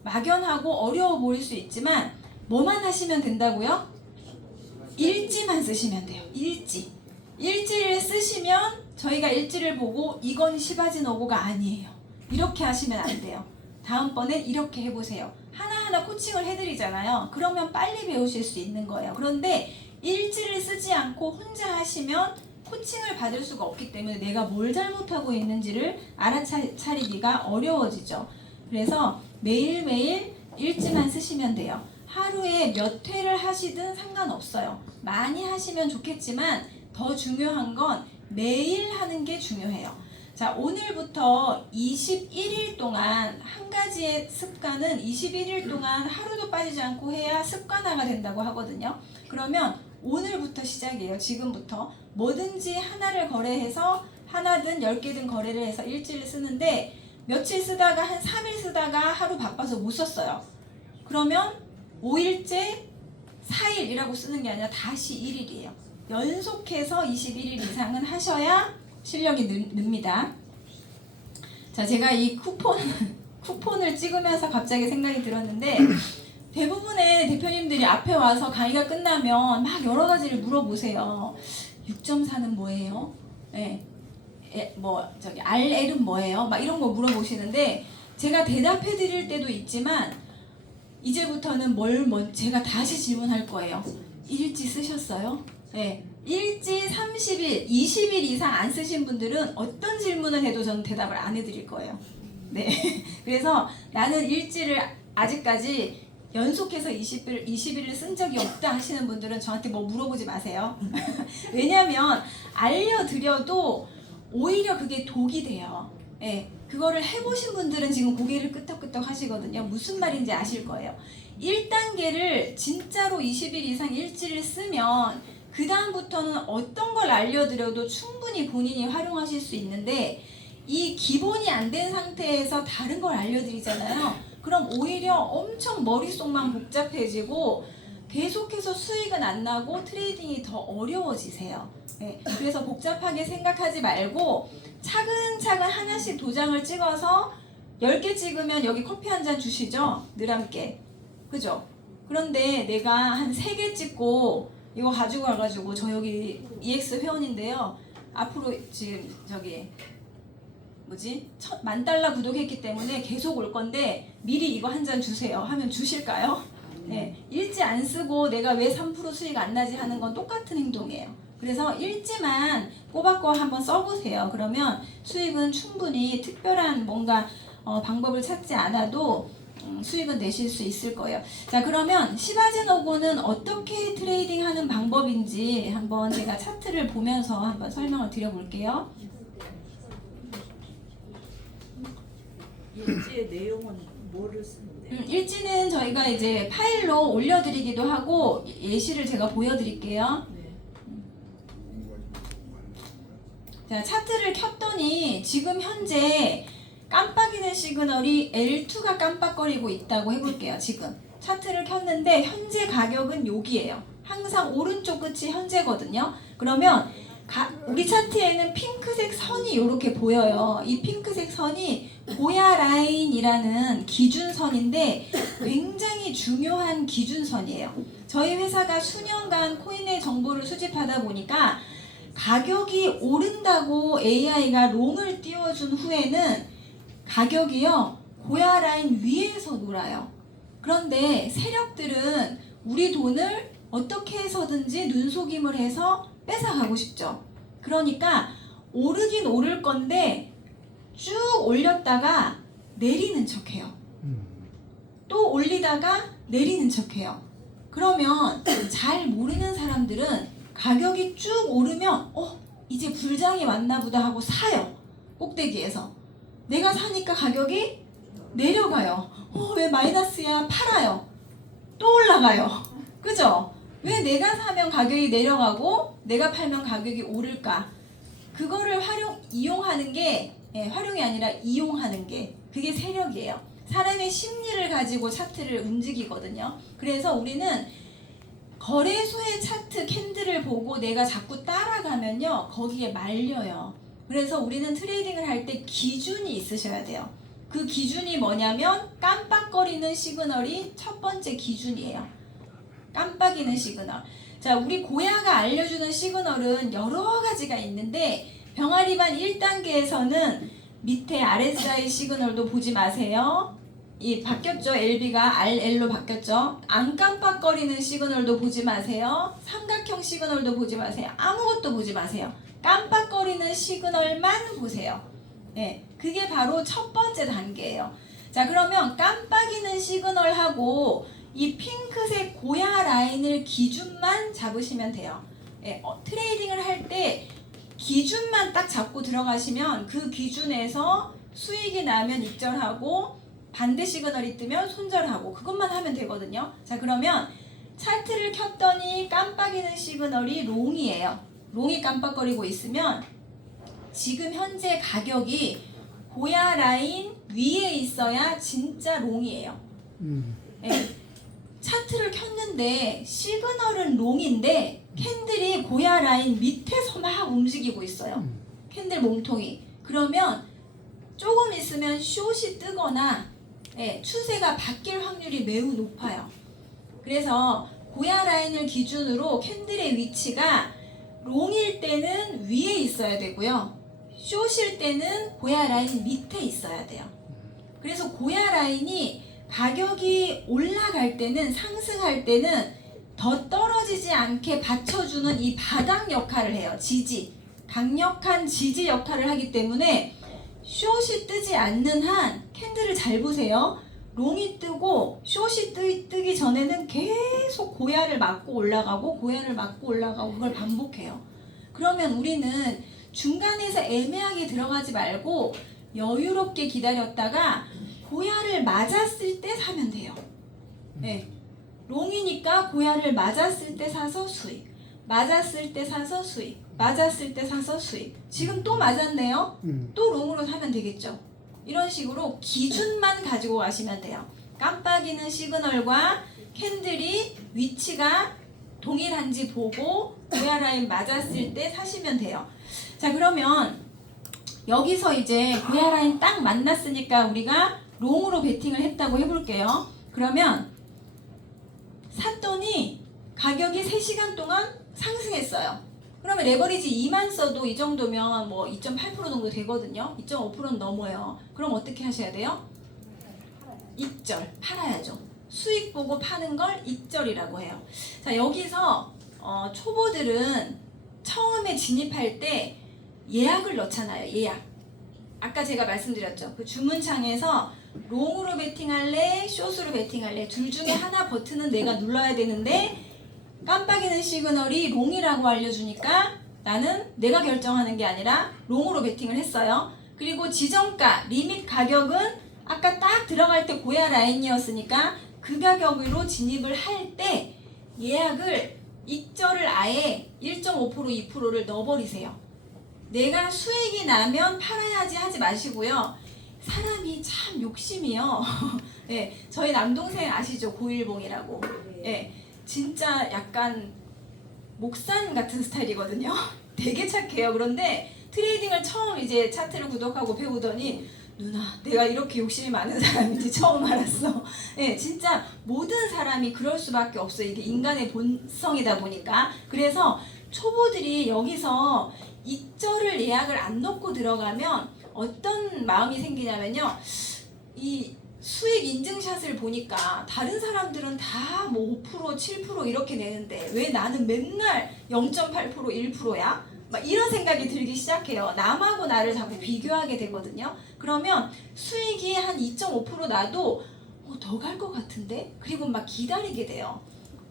막연하고 어려워 보일 수 있지만 뭐만 하시면 된다고요? 일지만 쓰시면 돼요. 일지를 쓰시면 저희가 일지를 보고 이건 시바지노구가 아니에요, 이렇게 하시면 안 돼요. 다음번엔 이렇게 해보세요. 하나하나 코칭을 해드리잖아요. 그러면 빨리 배우실 수 있는 거예요. 그런데 일지를 쓰지 않고 혼자 하시면 코칭을 받을 수가 없기 때문에 내가 뭘 잘못하고 있는지를 알아차리기가 어려워지죠. 그래서 매일매일 일지만 쓰시면 돼요. 하루에 몇 회를 하시든 상관없어요. 많이 하시면 좋겠지만 더 중요한 건 매일 하는 게 중요해요. 자, 오늘부터 21일 동안 한 가지의 습관은 21일 동안 하루도 빠지지 않고 해야 습관화가 된다고 하거든요. 그러면 오늘부터 시작이에요. 지금부터 뭐든지 하나를 거래해서 하나든 10개든 거래를 해서 일지를 쓰는데 며칠 쓰다가 한 3일 쓰다가 하루 바빠서 못 썼어요. 그러면 5일째 4일이라고 쓰는 게 아니라 다시 1일이에요. 연속해서 21일 이상은 하셔야 실력이 늡니다. 자, 제가 이 쿠폰을 찍으면서 갑자기 생각이 들었는데 대부분의 대표님들이 앞에 와서 강의가 끝나면 막 여러 가지를 물어보세요. 6.4는 뭐예요? 네. RL은 뭐예요? 막 이런 거 물어보시는데 제가 대답해 드릴 때도 있지만 이제부터는 제가 다시 질문할 거예요. 일지 쓰셨어요? 네. 일지 30일, 20일 이상 안 쓰신 분들은 어떤 질문을 해도 저는 대답을 안 해드릴 거예요. 네. 그래서 나는 일지를 아직까지 연속해서 20일을 쓴 적이 없다 하시는 분들은 저한테 뭐 물어보지 마세요. 왜냐면 알려드려도 오히려 그게 독이 돼요. 네. 그거를 해보신 분들은 지금 고개를 끄덕끄덕 하시거든요. 무슨 말인지 아실 거예요. 1단계를 진짜로 20일 이상 일지를 쓰면 그 다음부터는 어떤 걸 알려드려도 충분히 본인이 활용하실 수 있는데 이 기본이 안 된 상태에서 다른 걸 알려드리잖아요. 그럼 오히려 엄청 머릿속만 복잡해지고 계속해서 수익은 안 나고 트레이딩이 더 어려워지세요. 네, 그래서 복잡하게 생각하지 말고 차근차근 하나씩 도장을 찍어서 10개 찍으면 여기 커피 한 잔 주시죠? 늘 함께. 그죠? 그런데 내가 한 3개 찍고 이거 가지고 와가지고 저 여기 EX 회원인데요. 앞으로 지금 $10,000 구독했기 때문에 계속 올 건데 미리 이거 한 잔 주세요 하면 주실까요? 네, 일지 안 쓰고 내가 왜 3% 수익 안 나지 하는 건 똑같은 행동이에요. 그래서 일지만 꼬박꼬박 한번 써보세요. 그러면 수익은 충분히 특별한 뭔가 방법을 찾지 않아도 수익은 내실 수 있을 거예요. 자, 그러면 시바지노고는 어떻게 트레이딩하는 방법인지 한번 제가 차트를 보면서 한번 설명을 드려볼게요. 일지의 내용은 뭐를 쓰는데? 일지는 저희가 이제 파일로 올려드리기도 하고 예시를 제가 보여드릴게요. 네. 자, 차트를 켰더니 지금 현재 깜빡이는 시그널이 L2가 깜빡거리고 있다고 해볼게요. 지금 차트를 켰는데 현재 가격은 여기에요. 항상 오른쪽 끝이 현재거든요. 그러면 우리 차트에는 핑크색 선이 이렇게 보여요. 이 핑크색 선이 고야 라인이라는 기준선인데 굉장히 중요한 기준선이에요. 저희 회사가 수년간 코인의 정보를 수집하다 보니까 가격이 오른다고 AI가 롱을 띄워준 후에는 가격이요 고야 라인 위에서 놀아요. 그런데 세력들은 우리 돈을 어떻게 해서든지 눈속임을 해서 뺏어가고 싶죠. 그러니까 오르긴 오를 건데 쭉 올렸다가 내리는 척해요. 또 올리다가 내리는 척해요. 그러면 잘 모르는 사람들은 가격이 쭉 오르면 이제 불장이 왔나 보다 하고 사요. 꼭대기에서. 내가 사니까 가격이 내려가요. 왜 마이너스야? 팔아요. 또 올라가요. 그죠? 왜 내가 사면 가격이 내려가고 내가 팔면 가격이 오를까? 그거를 이용하는 게 활용이 아니라 이용하는 게 그게 세력이에요. 사람의 심리를 가지고 차트를 움직이거든요. 그래서 우리는 거래소의 차트 캔들을 보고 내가 자꾸 따라가면요 거기에 말려요. 그래서 우리는 트레이딩을 할 때 기준이 있으셔야 돼요. 그 기준이 뭐냐면 깜빡거리는 시그널이 첫 번째 기준이에요. 깜빡이는 시그널. 자, 우리 고야가 알려주는 시그널은 여러 가지가 있는데 병아리반 1단계에서는 밑에 RSI 시그널도 보지 마세요. 이 바뀌었죠. LB가 RL로 바뀌었죠. 안 깜빡거리는 시그널도 보지 마세요. 삼각형 시그널도 보지 마세요. 아무것도 보지 마세요. 깜빡거리는 시그널만 보세요. 네, 그게 바로 첫 번째 단계예요. 자, 그러면 깜빡이는 시그널하고 이 핑크색 고야 라인을 기준만 잡으시면 돼요. 네, 트레이딩을 할 때 기준만 딱 잡고 들어가시면 그 기준에서 수익이 나면 입절하고 반대 시그널이 뜨면 손절하고 그것만 하면 되거든요. 자, 그러면 차트를 켰더니 깜빡이는 시그널이 롱이에요. 롱이 깜빡거리고 있으면 지금 현재 가격이 고야 라인 위에 있어야 진짜 롱이에요. 네. 차트를 켰는데 시그널은 롱인데 캔들이 고야 라인 밑에서 막 움직이고 있어요. 캔들 몸통이. 그러면 조금 있으면 숏이 뜨거나 추세가 바뀔 확률이 매우 높아요. 그래서 고야 라인을 기준으로 캔들의 위치가 롱일 때는 위에 있어야 되고요. 숏일 때는 고야 라인 밑에 있어야 돼요. 그래서 고야 라인이 가격이 올라갈 때는 상승할 때는 더 떨어지지 않게 받쳐주는 이 바닥 역할을 해요. 지지. 강력한 지지 역할을 하기 때문에 숏이 뜨지 않는 한 캔들을 잘 보세요. 롱이 뜨고 숏이 뜨기 전에는 계속 고야를 맞고 올라가고 고야를 맞고 올라가고 그걸 반복해요. 그러면 우리는 중간에서 애매하게 들어가지 말고 여유롭게 기다렸다가 고야를 맞았을 때 사면 돼요. 네. 롱이니까 고야를 맞았을 때 사서 수익, 맞았을 때 사서 수익, 맞았을 때 사서 수익. 지금 또 맞았네요. 또 롱으로 사면 되겠죠. 이런 식으로 기준만 가지고 가시면 돼요. 깜빡이는 시그널과 캔들이 위치가 동일한지 보고 고야 라인 맞았을 때 사시면 돼요. 자, 그러면 여기서 이제 고야 라인 딱 만났으니까 우리가 롱으로 베팅을 했다고 해볼게요. 그러면 샀더니 가격이 3시간 동안 상승했어요. 그러면 레버리지 2만 써도 이 정도면 뭐 2.8% 정도 되거든요. 2.5%는 넘어요. 그럼 어떻게 하셔야 돼요? 입절, 팔아야죠. 수익 보고 파는 걸 입절이라고 해요. 자, 여기서 초보들은 처음에 진입할 때 예약을 넣잖아요. 예약. 아까 제가 말씀드렸죠. 그 주문창에서 롱으로 베팅할래, 숏으로 베팅할래 둘 중에 하나 버튼은 내가 눌러야 되는데 깜빡이는 시그널이 롱이라고 알려주니까 나는 내가 결정하는 게 아니라 롱으로 베팅을 했어요. 그리고 지정가, 리밋 가격은 아까 딱 들어갈 때 고야 라인이었으니까 그 가격으로 진입을 할 때 예약을 입절을 아예 1.5% 2%를 넣어버리세요. 내가 수익이 나면 팔아야지 하지 마시고요. 사람이 참 욕심이요. 네, 저희 남동생 아시죠? 고일봉이라고. 네, 진짜 약간 목산 같은 스타일이거든요. 되게 착해요. 그런데 트레이딩을 처음 이제 차트를 구독하고 배우더니 누나, 내가 이렇게 욕심이 많은 사람인지 처음 알았어. 네, 진짜 모든 사람이 그럴 수밖에 없어요. 이게 인간의 본성이다 보니까. 그래서 초보들이 여기서 입절을 예약을 안 넣고 들어가면 어떤 마음이 생기냐면요. 이 수익 인증샷을 보니까 다른 사람들은 다 뭐 5%, 7% 이렇게 내는데 왜 나는 맨날 0.8%, 1%야? 막 이런 생각이 들기 시작해요. 남하고 나를 자꾸 비교하게 되거든요. 그러면 수익이 한 2.5% 나도 더 갈 것 같은데? 그리고 막 기다리게 돼요.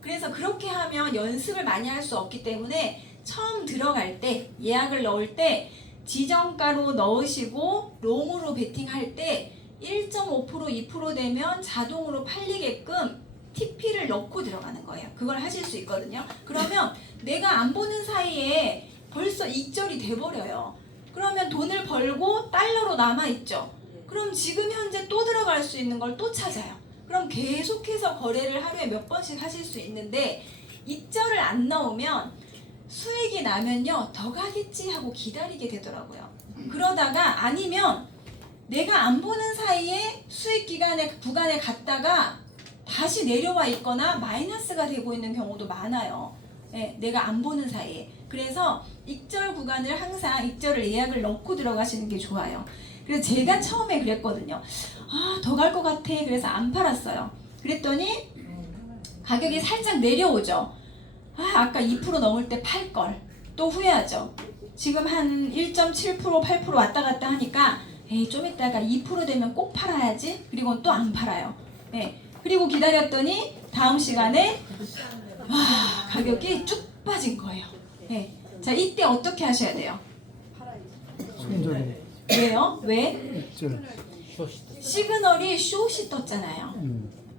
그래서 그렇게 하면 연습을 많이 할 수 없기 때문에 처음 들어갈 때 예약을 넣을 때 지정가로 넣으시고 롱으로 베팅할 때 1.5% 2% 되면 자동으로 팔리게끔 TP를 넣고 들어가는 거예요. 그걸 하실 수 있거든요. 그러면 내가 안 보는 사이에 벌써 익절이 돼버려요. 그러면 돈을 벌고 달러로 남아있죠. 그럼 지금 현재 또 들어갈 수 있는 걸 또 찾아요. 그럼 계속해서 거래를 하루에 몇 번씩 하실 수 있는데 익절을 안 넣으면 수익이 나면요 더 가겠지 하고 기다리게 되더라고요. 그러다가 아니면 내가 안 보는 사이에 수익 구간에 갔다가 다시 내려와 있거나 마이너스가 되고 있는 경우도 많아요. 네, 내가 안 보는 사이에. 그래서 익절 구간을 항상 익절을 예약을 넣고 들어가시는 게 좋아요. 그래서 제가 처음에 그랬거든요. 아, 더 갈 것 같아. 그래서 안 팔았어요. 그랬더니 가격이 살짝 내려오죠. 아, 아까 2% 넘을 때 팔걸. 또 후회하죠. 지금 한 1.7% 8% 왔다 갔다 하니까 에이, 좀 이따가 2% 되면 꼭 팔아야지. 그리고 또 안 팔아요. 네. 그리고 기다렸더니 다음 시간에 와, 가격이 쭉 빠진 거예요. 네. 자, 이때 어떻게 하셔야 돼요? 손절해. 왜요? 왜? 액절. 시그널이 숏이 떴잖아요.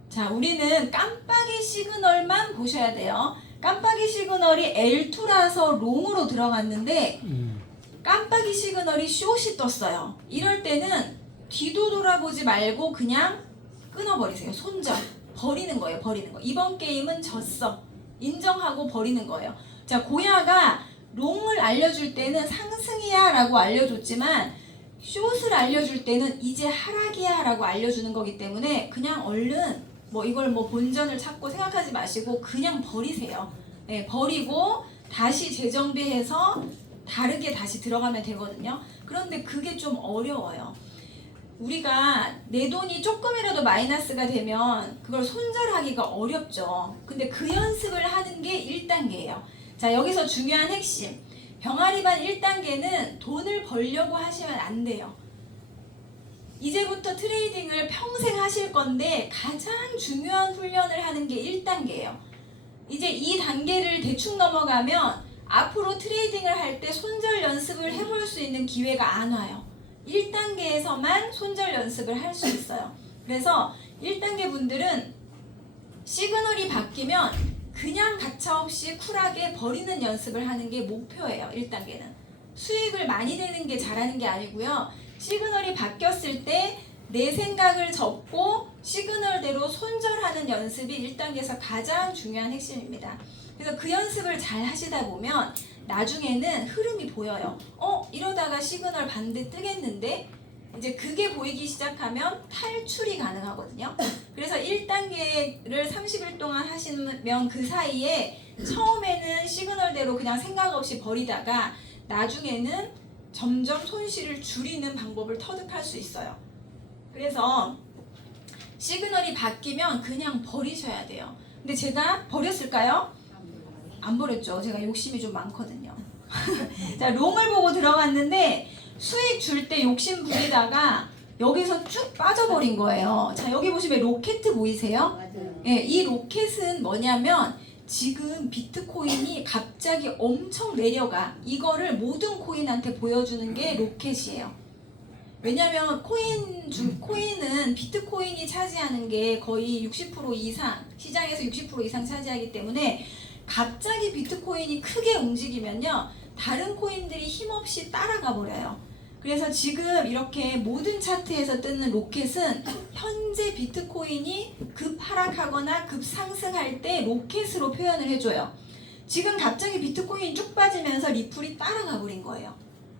자, 우리는 깜빡이 시그널만 보셔야 돼요. 깜빡이 시그널이 L2라서 롱으로 들어갔는데 깜빡이 시그널이 숏이 떴어요. 이럴 때는 뒤도 돌아보지 말고 그냥 끊어버리세요. 손절. 버리는 거예요. 버리는 거. 이번 게임은 졌어. 인정하고 버리는 거예요. 자, 고야가 롱을 알려줄 때는 상승이야 라고 알려줬지만 숏을 알려줄 때는 이제 하락이야 라고 알려주는 거기 때문에 그냥 얼른 뭐 이걸 뭐 본전을 찾고 생각하지 마시고 그냥 버리세요. 네, 버리고 다시 재정비해서 다르게 다시 들어가면 되거든요. 그런데 그게 좀 어려워요. 우리가 내 돈이 조금이라도 마이너스가 되면 그걸 손절하기가 어렵죠. 근데 그 연습을 하는 게 1단계예요. 자, 여기서 중요한 핵심. 병아리반 1단계는 돈을 벌려고 하시면 안 돼요. 이제부터 트레이딩을 평생 하실 건데 가장 중요한 훈련을 하는 게 1단계예요. 이제 2단계를 대충 넘어가면 앞으로 트레이딩을 할 때 손절 연습을 해볼 수 있는 기회가 안 와요. 1단계에서만 손절 연습을 할 수 있어요. 그래서 1단계 분들은 시그널이 바뀌면 그냥 가차없이 쿨하게 버리는 연습을 하는 게 목표예요. 1단계는. 수익을 많이 내는 게 잘하는 게 아니고요. 시그널이 바뀌었을 때 내 생각을 접고 시그널대로 손절하는 연습이 1단계에서 가장 중요한 핵심입니다. 그래서 그 연습을 잘 하시다 보면 나중에는 흐름이 보여요. 이러다가 시그널 반대 뜨겠는데? 이제 그게 보이기 시작하면 탈출이 가능하거든요. 그래서 1단계를 30일 동안 하시면 그 사이에 처음에는 시그널대로 그냥 생각 없이 버리다가 나중에는 점점 손실을 줄이는 방법을 터득할 수 있어요. 그래서 시그널이 바뀌면 그냥 버리셔야 돼요. 근데 제가 버렸을까요? 안 버렸죠. 제가 욕심이 좀 많거든요. 자, 롱을 보고 들어갔는데 수익 줄 때 욕심 부리다가 여기서 쭉 빠져버린 거예요. 자, 여기 보시면 로켓 보이세요? 맞아요. 예, 이 로켓은 뭐냐면 지금 비트코인이 갑자기 엄청 내려가. 이거를 모든 코인한테 보여주는 게 로켓이에요. 왜냐면 코인은 비트코인이 차지하는 게 거의 60% 이상, 시장에서 60% 이상 차지하기 때문에 갑자기 비트코인이 크게 움직이면요, 다른 코인들이 힘없이 따라가 버려요. 그래서 지금 이렇게 모든 차트에서 뜨는 로켓은 현재 비트코인이 급하락하거나 급상승할 때 로켓으로 표현을 해줘요. 지금 갑자기 비트코인이 쭉 빠지면서 리플이 따라가 버린 거예요.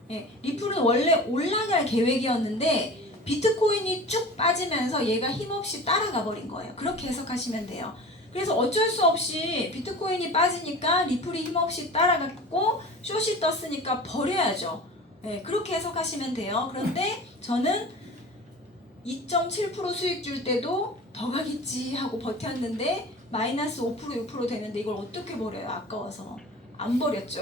예, 리플은 원래 올라갈 계획이었는데 비트코인이 쭉 빠지면서 얘가 힘없이 따라가 버린 거예요. 그렇게 해석하시면 돼요. 그래서 어쩔 수 없이 비트코인이 빠지니까 리플이 힘없이 따라갔고 숏이 떴으니까 버려야죠. 네, 그렇게 해석하시면 돼요. 그런데 저는 2.7% 수익 줄 때도 더 가겠지 하고 버텼는데 마이너스 5% 6% 되는데 이걸 어떻게 버려요? 아까워서. 안 버렸죠.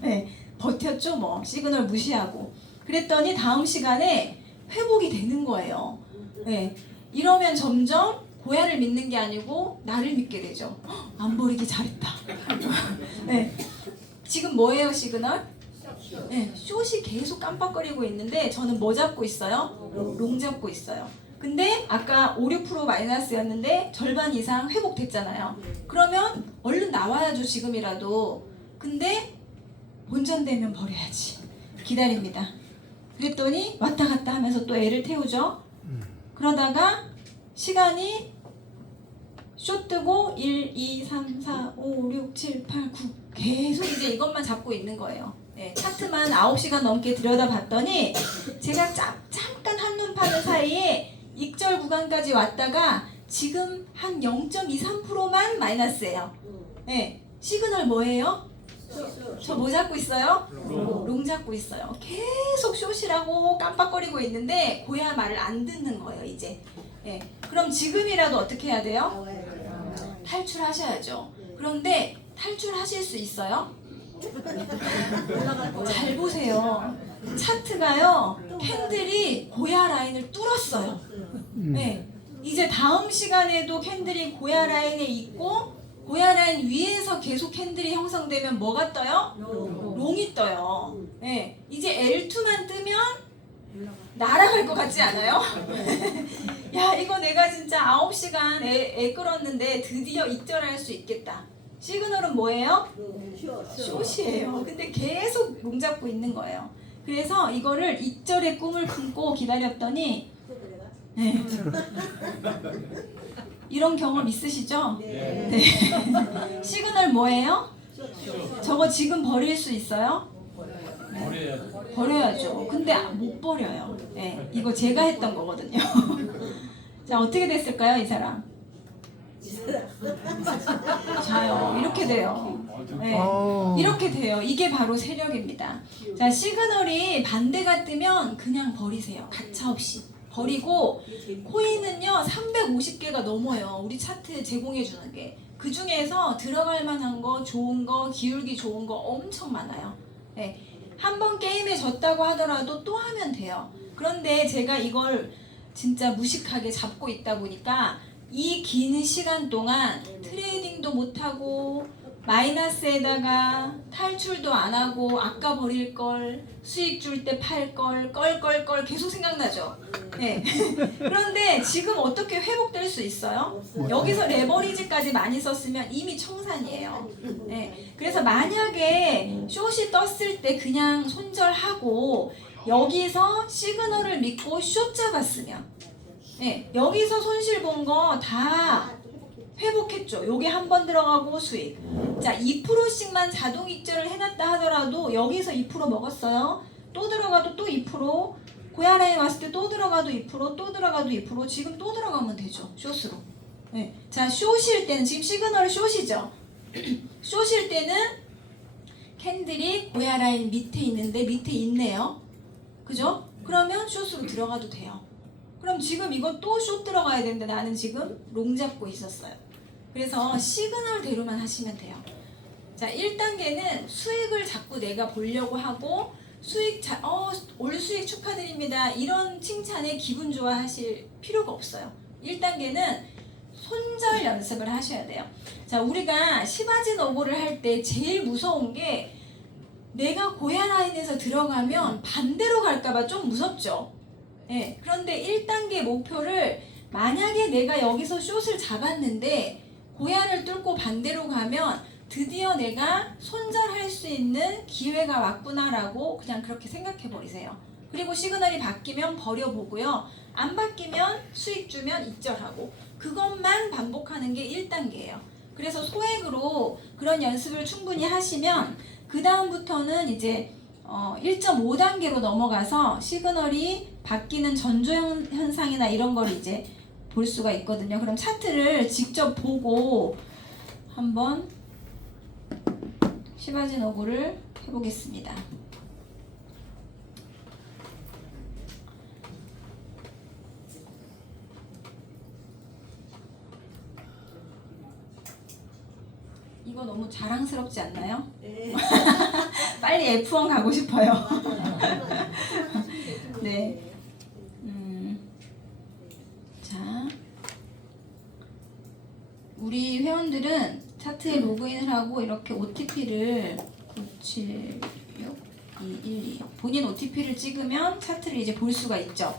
네, 버텼죠 뭐. 시그널 무시하고. 그랬더니 다음 시간에 회복이 되는 거예요. 네, 이러면 점점 고야를 믿는 게 아니고 나를 믿게 되죠. 안 버리기 잘했다. 네, 지금 뭐예요 시그널? 네, 숏이 계속 깜빡거리고 있는데 저는 뭐 잡고 있어요? 롱 잡고 있어요. 근데 아까 5, 6% 마이너스였는데 절반 이상 회복됐잖아요. 그러면 얼른 나와야죠, 지금이라도. 근데 본전되면 버려야지. 기다립니다. 그랬더니 왔다 갔다 하면서 또 애를 태우죠. 그러다가 시간이 쇼 뜨고 1, 2, 3, 4, 5, 6, 7, 8, 9 계속 이제 이것만 잡고 있는 거예요. 네, 차트만 9시간 넘게 들여다봤더니 제가 잠깐 한눈 파는 사이에 익절 구간까지 왔다가 지금 한 0.23%만 마이너스예요. 네, 시그널 뭐예요? 저 뭐 잡고 있어요? 롱 잡고 있어요. 계속 숏이라고 깜빡거리고 있는데 고야 말을 안 듣는 거예요, 이제. 네, 그럼 지금이라도 어떻게 해야 돼요? 탈출하셔야죠. 그런데 탈출하실 수 있어요? 잘 보세요. 차트가요, 캔들이 고야 라인을 뚫었어요. 네, 이제 다음 시간에도 캔들이 고야 라인에 있고 고야 라인 위에서 계속 캔들이 형성되면 뭐가 떠요? 롱이 떠요. 네, 이제 L2만 뜨면 날아갈 것 같지 않아요? 야, 이거 내가 진짜 9시간 애 끌었는데 드디어 익절할 수 있겠다. 시그널은 뭐예요? 숏이에요. 근데 계속 롱 잡고 있는 거예요. 그래서 이거를 익절의 꿈을 품고 기다렸더니 네. 이런 경험 있으시죠? 네. 시그널 뭐예요? 저거 지금 버릴 수 있어요? 버려야죠. 근데 못 버려요. 네, 이거 제가 했던 거거든요. 자, 어떻게 됐을까요, 이 사람? 자요, 이렇게 돼요. 네, 이렇게 돼요. 이게 바로 세력입니다. 자, 시그널이 반대가 뜨면 그냥 버리세요. 가차없이 버리고, 코인은요 350개가 넘어요. 우리 차트 제공해 주는 게. 그 중에서 들어갈 만한 거, 좋은 거, 기울기 좋은 거 엄청 많아요. 네, 한번 게임에 졌다고 하더라도 또 하면 돼요. 그런데 제가 이걸 진짜 무식하게 잡고 있다 보니까 이 긴 시간 동안 트레이딩도 못하고 마이너스에다가 탈출도 안 하고 아까 버릴 걸, 수익 줄 때 팔 걸, 껄껄껄 계속 생각나죠. 네. 그런데 지금 어떻게 회복될 수 있어요? 여기서 레버리지까지 많이 썼으면 이미 청산이에요. 네. 그래서 만약에 숏이 떴을 때 그냥 손절하고 여기서 시그널을 믿고 숏 잡았으면, 네, 여기서 손실 본 거 다 회복했죠. 요게 한 번 들어가고 수익. 자, 2%씩만 자동 익절을 해놨다 하더라도 여기서 2% 먹었어요. 또 들어가도 또 2%, 고야라인 왔을 때 또 들어가도 2%, 또 들어가도 2%, 지금 또 들어가면 되죠. 숏으로. 네. 자, 숏일 때는 지금 시그널 숏이죠. 숏일 때는 캔들이 고야라인 밑에 있는데 밑에 있네요. 그죠? 그러면 숏으로 들어가도 돼요. 그럼 지금 이거 또 숏 들어가야 되는데 나는 지금 롱 잡고 있었어요. 그래서 시그널대로만 하시면 돼요. 자, 1단계는 수익을 자꾸 내가 보려고 하고 올 수익 축하드립니다. 이런 칭찬에 기분 좋아하실 필요가 없어요. 1단계는 손절 연습을 하셔야 돼요. 자, 우리가 시바지 노고를 할 때 제일 무서운 게 내가 고야 라인에서 들어가면 반대로 갈까봐 좀 무섭죠. 네, 그런데 1단계 목표를 만약에 내가 여기서 숏을 잡았는데 고야를 뚫고 반대로 가면 드디어 내가 손절할 수 있는 기회가 왔구나라고 그냥 그렇게 생각해 버리세요. 그리고 시그널이 바뀌면 버려보고요. 안 바뀌면 수익 주면 익절하고, 그것만 반복하는 게 1단계예요. 그래서 소액으로 그런 연습을 충분히 하시면 그 다음부터는 이제 1.5단계로 넘어가서 시그널이 바뀌는 전조 현상이나 이런 걸 이제 볼 수가 있거든요. 그럼 차트를 직접 보고 한번 시바지 노고를 해보겠습니다. 이거 너무 자랑스럽지 않나요? 네. 빨리 F1 가고 싶어요. 네. 자, 우리 회원들은 차트에 로그인을 하고 이렇게 OTP를 976212 본인 OTP를 찍으면 차트를 이제 볼 수가 있죠.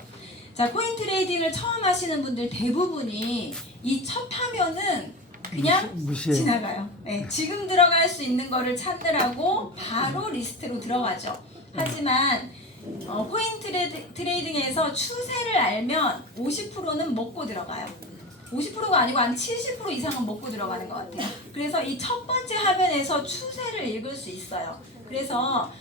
자, 코인 트레이딩을 처음 하시는 분들 대부분이 이 첫 화면은 그냥 무시해. 지나가요. 네, 지금 들어갈 수 있는 거를 찾느라고 바로 리스트로 들어가죠. 하지만 코인 트레이딩에서 추세를 알면 50%는 먹고 들어가요. 50%가 아니고 한 70% 이상은 먹고 들어가는 것 같아요. 그래서 이 첫 번째 화면에서 추세를 읽을 수 있어요. 그래서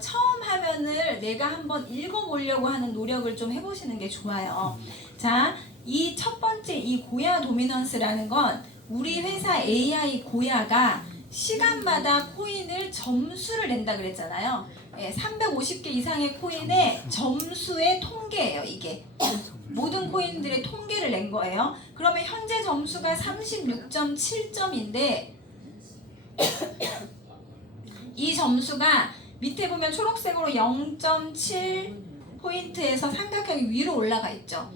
처음 화면을 내가 한번 읽어보려고 하는 노력을 좀 해보시는 게 좋아요. 자, 이 첫 번째 이 고야 도미넌스라는 건 우리 회사 AI 고야가 시간마다 코인을 점수를 낸다 그랬잖아요. 350개 이상의 코인의 점수의 통계예요, 이게. 모든 코인들의 통계를 낸 거예요. 그러면 현재 점수가 36.7점인데 이 점수가 밑에 보면 초록색으로 0.7 포인트에서 삼각형이 위로 올라가 있죠.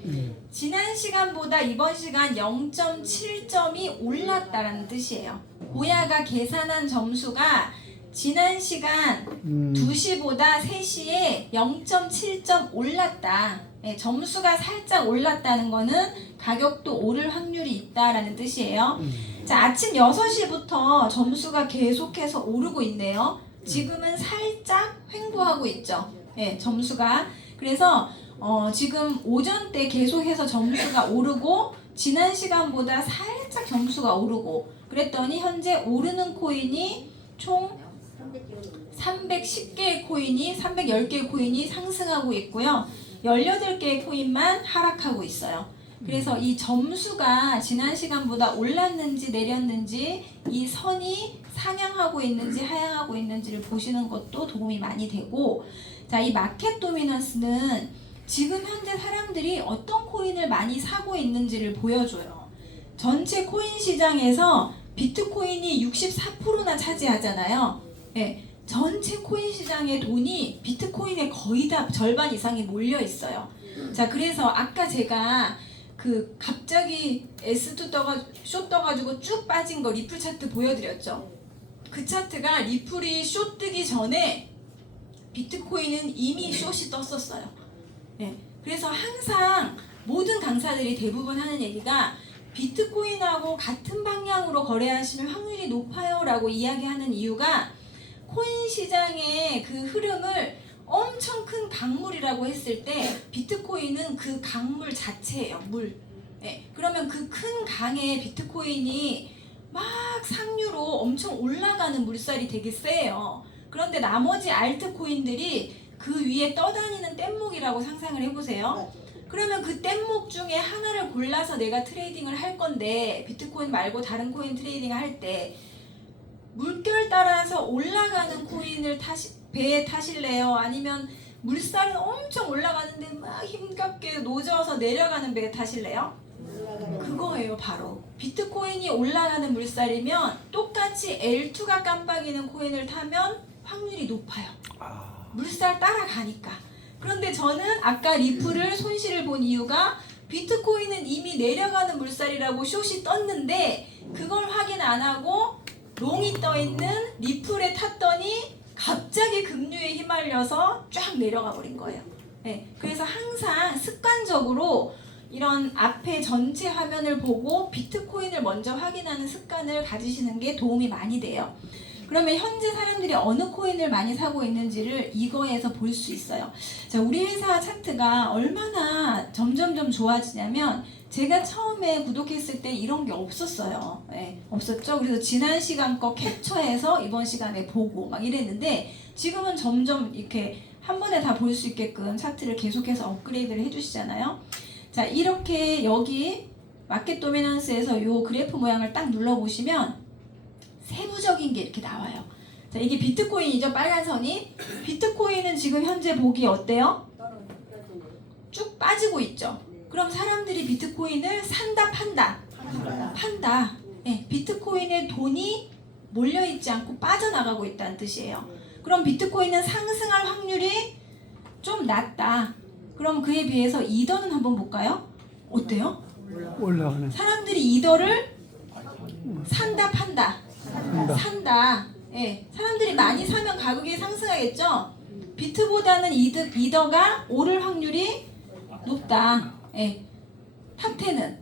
지난 시간보다 이번 시간 0.7점이 올랐다는 뜻이에요. 고야가 계산한 점수가 지난 시간 2시보다 3시에 0.7점 올랐다. 점수가 살짝 올랐다는 거는 가격도 오를 확률이 있다라는 뜻이에요. 자, 아침 6시부터 점수가 계속해서 오르고 있네요. 지금은 살짝 횡보하고 있죠. 점수가. 그래서 지금 오전 때 계속해서 점수가 오르고 지난 시간보다 살짝 점수가 오르고 그랬더니 현재 오르는 코인이 총 310개의 코인이 310개의 코인이 상승하고 있고요. 18개의 코인만 하락하고 있어요. 그래서 이 점수가 지난 시간보다 올랐는지 내렸는지 이 선이 상향하고 있는지 하향하고 있는지를 보시는 것도 도움이 많이 되고 자, 이 마켓 도미넌스는 지금 현재 사람들이 어떤 코인을 많이 사고 있는지를 보여줘요. 전체 코인 시장에서 비트코인이 64%나 차지하잖아요. 전체 코인 시장의 돈이 비트코인에 거의 다 절반 이상이 몰려 있어요. 자, 그래서 아까 제가 갑자기 S2 숏 떠가지고 쭉 빠진 거 리플 차트 보여드렸죠. 그 차트가 리플이 숏 뜨기 전에 비트코인은 이미 숏이 떴었어요. 그래서 항상 모든 강사들이 대부분 하는 얘기가 비트코인하고 같은 방향으로 거래하시면 확률이 높아요 라고 이야기하는 이유가 코인 시장의 그 흐름을 엄청 큰 강물이라고 했을 때 비트코인은 그 강물 자체예요. 물. 그러면 그 큰 강에 비트코인이 막 상류로 엄청 올라가는 물살이 되게 세요. 그런데 나머지 알트코인들이 그 위에 떠다니는 뗏목이라고 상상을 해보세요. 그러면 그 뗏목 중에 하나를 골라서 내가 트레이딩을 할 건데 비트코인 말고 다른 코인 트레이딩을 할 때 물결 따라서 올라가는 코인을 배에 타실래요? 아니면 물살은 엄청 올라가는데 막 힘겹게 노져서 내려가는 배에 타실래요? 그거예요, 바로. 비트코인이 올라가는 물살이면 똑같이 L2가 깜빡이는 코인을 타면 확률이 높아요. 물살 따라가니까. 그런데 저는 아까 리플을 손실을 본 이유가 비트코인은 이미 내려가는 물살이라고 숏이 떴는데 그걸 확인 안 하고 롱이 떠 있는 리플에 탔더니 갑자기 급류에 휘말려서 쫙 내려가 버린 거예요. 그래서 항상 습관적으로 이런 앞에 전체 화면을 보고 비트코인을 먼저 확인하는 습관을 가지시는 게 도움이 많이 돼요. 그러면 현재 사람들이 어느 코인을 많이 사고 있는지를 이거에서 볼 수 있어요. 자, 우리 회사 차트가 얼마나 점점점 좋아지냐면 제가 처음에 구독했을 때 이런 게 없었어요. 없었죠. 그래서 지난 시간 거 캡처해서 이번 시간에 보고 막 이랬는데 지금은 점점 이렇게 한 번에 다 볼 수 있게끔 차트를 계속해서 업그레이드를 해주시잖아요. 자, 이렇게 여기 마켓 도미넌스에서 요 그래프 모양을 딱 눌러보시면 세부적인 게 이렇게 나와요. 자, 이게 비트코인이죠. 빨간 선이. 비트코인은 지금 현재 보기 어때요? 쭉 빠지고 있죠. 그럼 사람들이 비트코인을 산다, 판다? 판다. 비트코인에 돈이 몰려있지 않고 빠져나가고 있다는 뜻이에요. 그럼 비트코인은 상승할 확률이 좀 낮다. 그럼 그에 비해서 이더는 한번 볼까요? 어때요? 올라가네. 사람들이 이더를 산다, 판다? 산다. 사람들이 많이 사면 가격이 상승하겠죠? 비트보다는 이더가 오를 확률이 높다. 예. 탑10은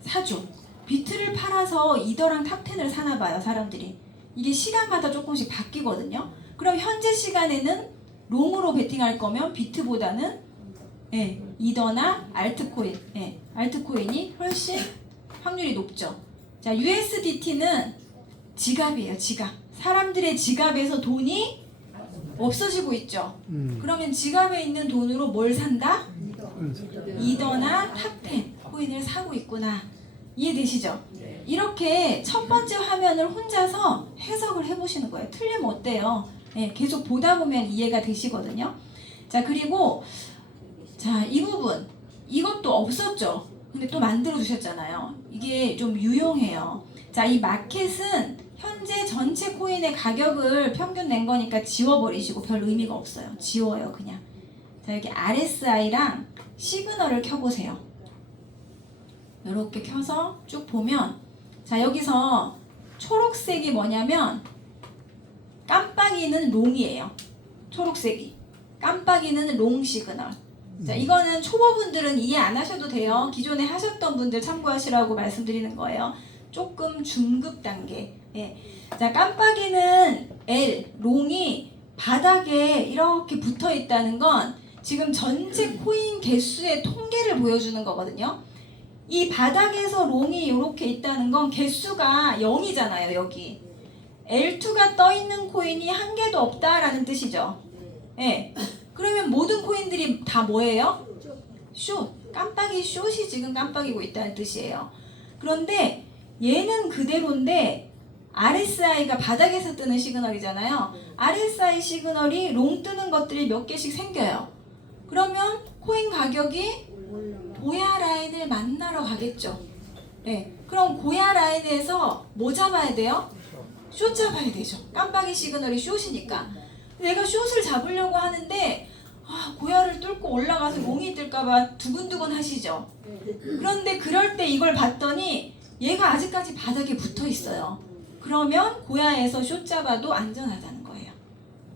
사죠. 비트를 팔아서 이더랑 탑10을 사나 봐요, 사람들이. 이게 시간마다 조금씩 바뀌거든요. 그럼 현재 시간에는 롱으로 베팅할 거면 비트보다는 예, 이더나 알트코인, 예, 알트코인이 훨씬 확률이 높죠. 자, USDT는 지갑이에요, 지갑. 사람들의 지갑에서 돈이 없어지고 있죠. 그러면 지갑에 있는 돈으로 뭘 산다? 이더나 탑10 코인을 사고 있구나. 이해되시죠? 이렇게 첫 번째 화면을 혼자서 해석을 해보시는 거예요. 틀리면 어때요? 네, 계속 보다 보면 이해가 되시거든요. 자, 그리고 자, 이 부분 이것도 없었죠. 근데 또 만들어 주셨잖아요. 이게 좀 유용해요. 자, 이 마켓은 현재 전체 코인의 가격을 평균 낸 거니까 지워버리시고 별 의미가 없어요. 지워요, 그냥. 자, 여기 RSI랑 시그널을 켜보세요. 이렇게 켜서 쭉 보면, 자, 여기서 초록색이 뭐냐면 깜빡이는 롱이에요. 초록색이. 깜빡이는 롱 시그널. 자, 이거는 초보분들은 이해 안 하셔도 돼요. 기존에 하셨던 분들 참고하시라고 말씀드리는 거예요. 조금 중급 단계. 예. 자, 깜빡이는 L, 롱이 바닥에 이렇게 붙어 있다는 건 지금 전체 코인 개수의 통계를 보여주는 거거든요. 이 바닥에서 롱이 이렇게 있다는 건 개수가 0이잖아요, 여기. L2가 떠 있는 코인이 한 개도 없다라는 뜻이죠. 예. 그러면 모든 코인들이 다 뭐예요? 숏. 깜빡이 숏이 지금 깜빡이고 있다는 뜻이에요. 그런데 얘는 그대로인데 RSI가 바닥에서 뜨는 시그널이잖아요. RSI 시그널이 롱 뜨는 것들이 몇 개씩 생겨요. 그러면 코인 가격이 고야 라인을 만나러 가겠죠. 네. 그럼 고야 라인에서 뭐 잡아야 돼요? 숏 잡아야 되죠. 깜빡이 시그널이 숏이니까. 내가 숏을 잡으려고 하는데 고야를 뚫고 올라가서 롱이 뜰까봐 두근두근 하시죠. 그런데 그럴 때 이걸 봤더니 얘가 아직까지 바닥에 붙어 있어요. 그러면 고야에서 숏 잡아도 안전하다는 거예요.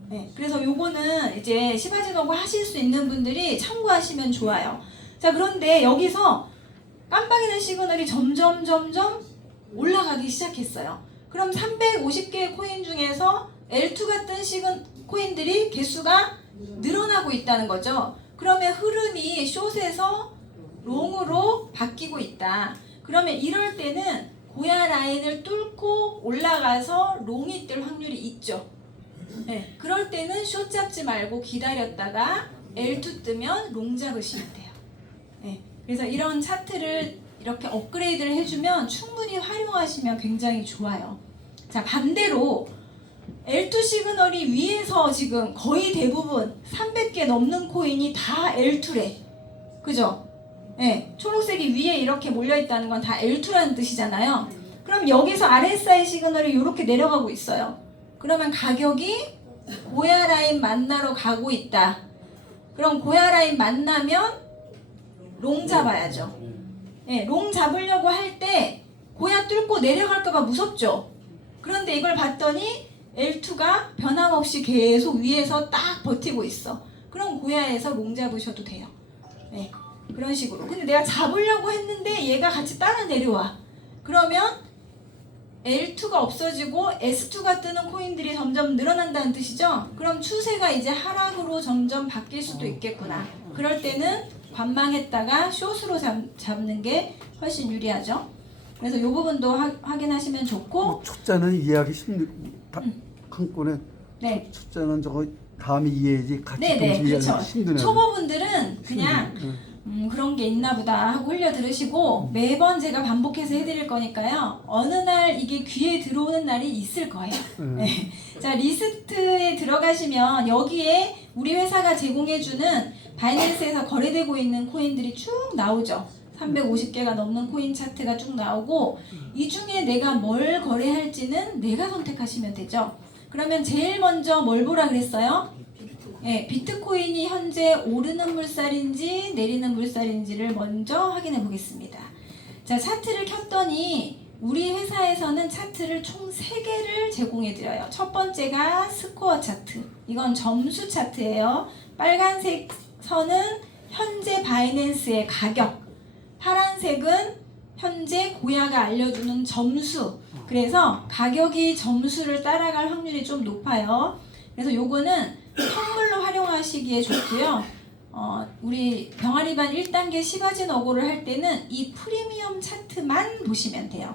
네, 그래서 요거는 이제 시바지노고 하실 수 있는 분들이 참고하시면 좋아요. 자, 그런데 여기서 깜빡이는 시그널이 점점 올라가기 시작했어요. 그럼 350개의 코인 중에서 L2가 뜬 코인들이 개수가 늘어나고 있다는 거죠. 그러면 흐름이 숏에서 롱으로 바뀌고 있다. 그러면 이럴 때는 고야 라인을 뚫고 올라가서 롱이 뜰 확률이 있죠. 네, 그럴 때는 숏 잡지 말고 기다렸다가 L2 뜨면 롱 잡으시면 돼요. 네, 그래서 이런 차트를 이렇게 업그레이드를 해주면 충분히 활용하시면 굉장히 좋아요. 자, 반대로 L2 시그널이 위에서 지금 거의 대부분 300개 넘는 코인이 다 L2래. 그죠? 네, 초록색이 위에 이렇게 몰려있다는 건 다 L2라는 뜻이잖아요. 그럼 여기서 RSI 시그널이 이렇게 내려가고 있어요. 그러면 가격이 고야 라인 만나러 가고 있다. 그럼 고야 라인 만나면 롱 잡아야죠. 네, 롱 잡으려고 할 때 고야 뚫고 내려갈까봐 무섭죠. 그런데 이걸 봤더니 L2가 변함없이 계속 위에서 딱 버티고 있어. 그럼 고야에서 롱 잡으셔도 돼요. 네, 그런 식으로. 근데 내가 잡으려고 했는데 얘가 같이 따라 내려와. 그러면 L2가 없어지고 S2가 뜨는 코인들이 점점 늘어난다는 뜻이죠. 그럼 추세가 이제 하락으로 점점 바뀔 수도 있겠구나. 그럴 때는 관망했다가 숏으로 잡는 게 훨씬 유리하죠. 그래서 이 부분도 확인하시면 좋고. 초짜는 이해하기 한 건에 네. 초짜는 저거 다음에 이해해야지 같이 네네, 그렇죠. 힘드네. 초보분들은 그냥 그런 게 있나 보다 하고 흘려 들으시고 매번 제가 반복해서 해드릴 거니까요. 어느 날 이게 귀에 들어오는 날이 있을 거예요. 네. 자, 리스트에 들어가시면 여기에 우리 회사가 제공해주는 바이낸스에서 거래되고 있는 코인들이 쭉 나오죠. 350개가 넘는 코인 차트가 쭉 나오고 이 중에 내가 뭘 거래할지는 내가 선택하시면 되죠. 그러면 제일 먼저 뭘 보라 그랬어요? 네, 비트코인이 현재 오르는 물살인지 내리는 물살인지를 먼저 확인해 보겠습니다. 자, 차트를 켰더니 우리 회사에서는 차트를 총 3개를 제공해 드려요. 첫 번째가 스코어 차트. 이건 점수 차트예요. 빨간색 선은 현재 바이낸스의 가격, 파란색은 현재 고야가 알려주는 점수. 그래서 가격이 점수를 따라갈 확률이 좀 높아요. 그래서 요거는 선물로 활용하시기에 좋고요. 우리 병아리반 1단계 시바진 어고를 할 때는 이 프리미엄 차트만 보시면 돼요.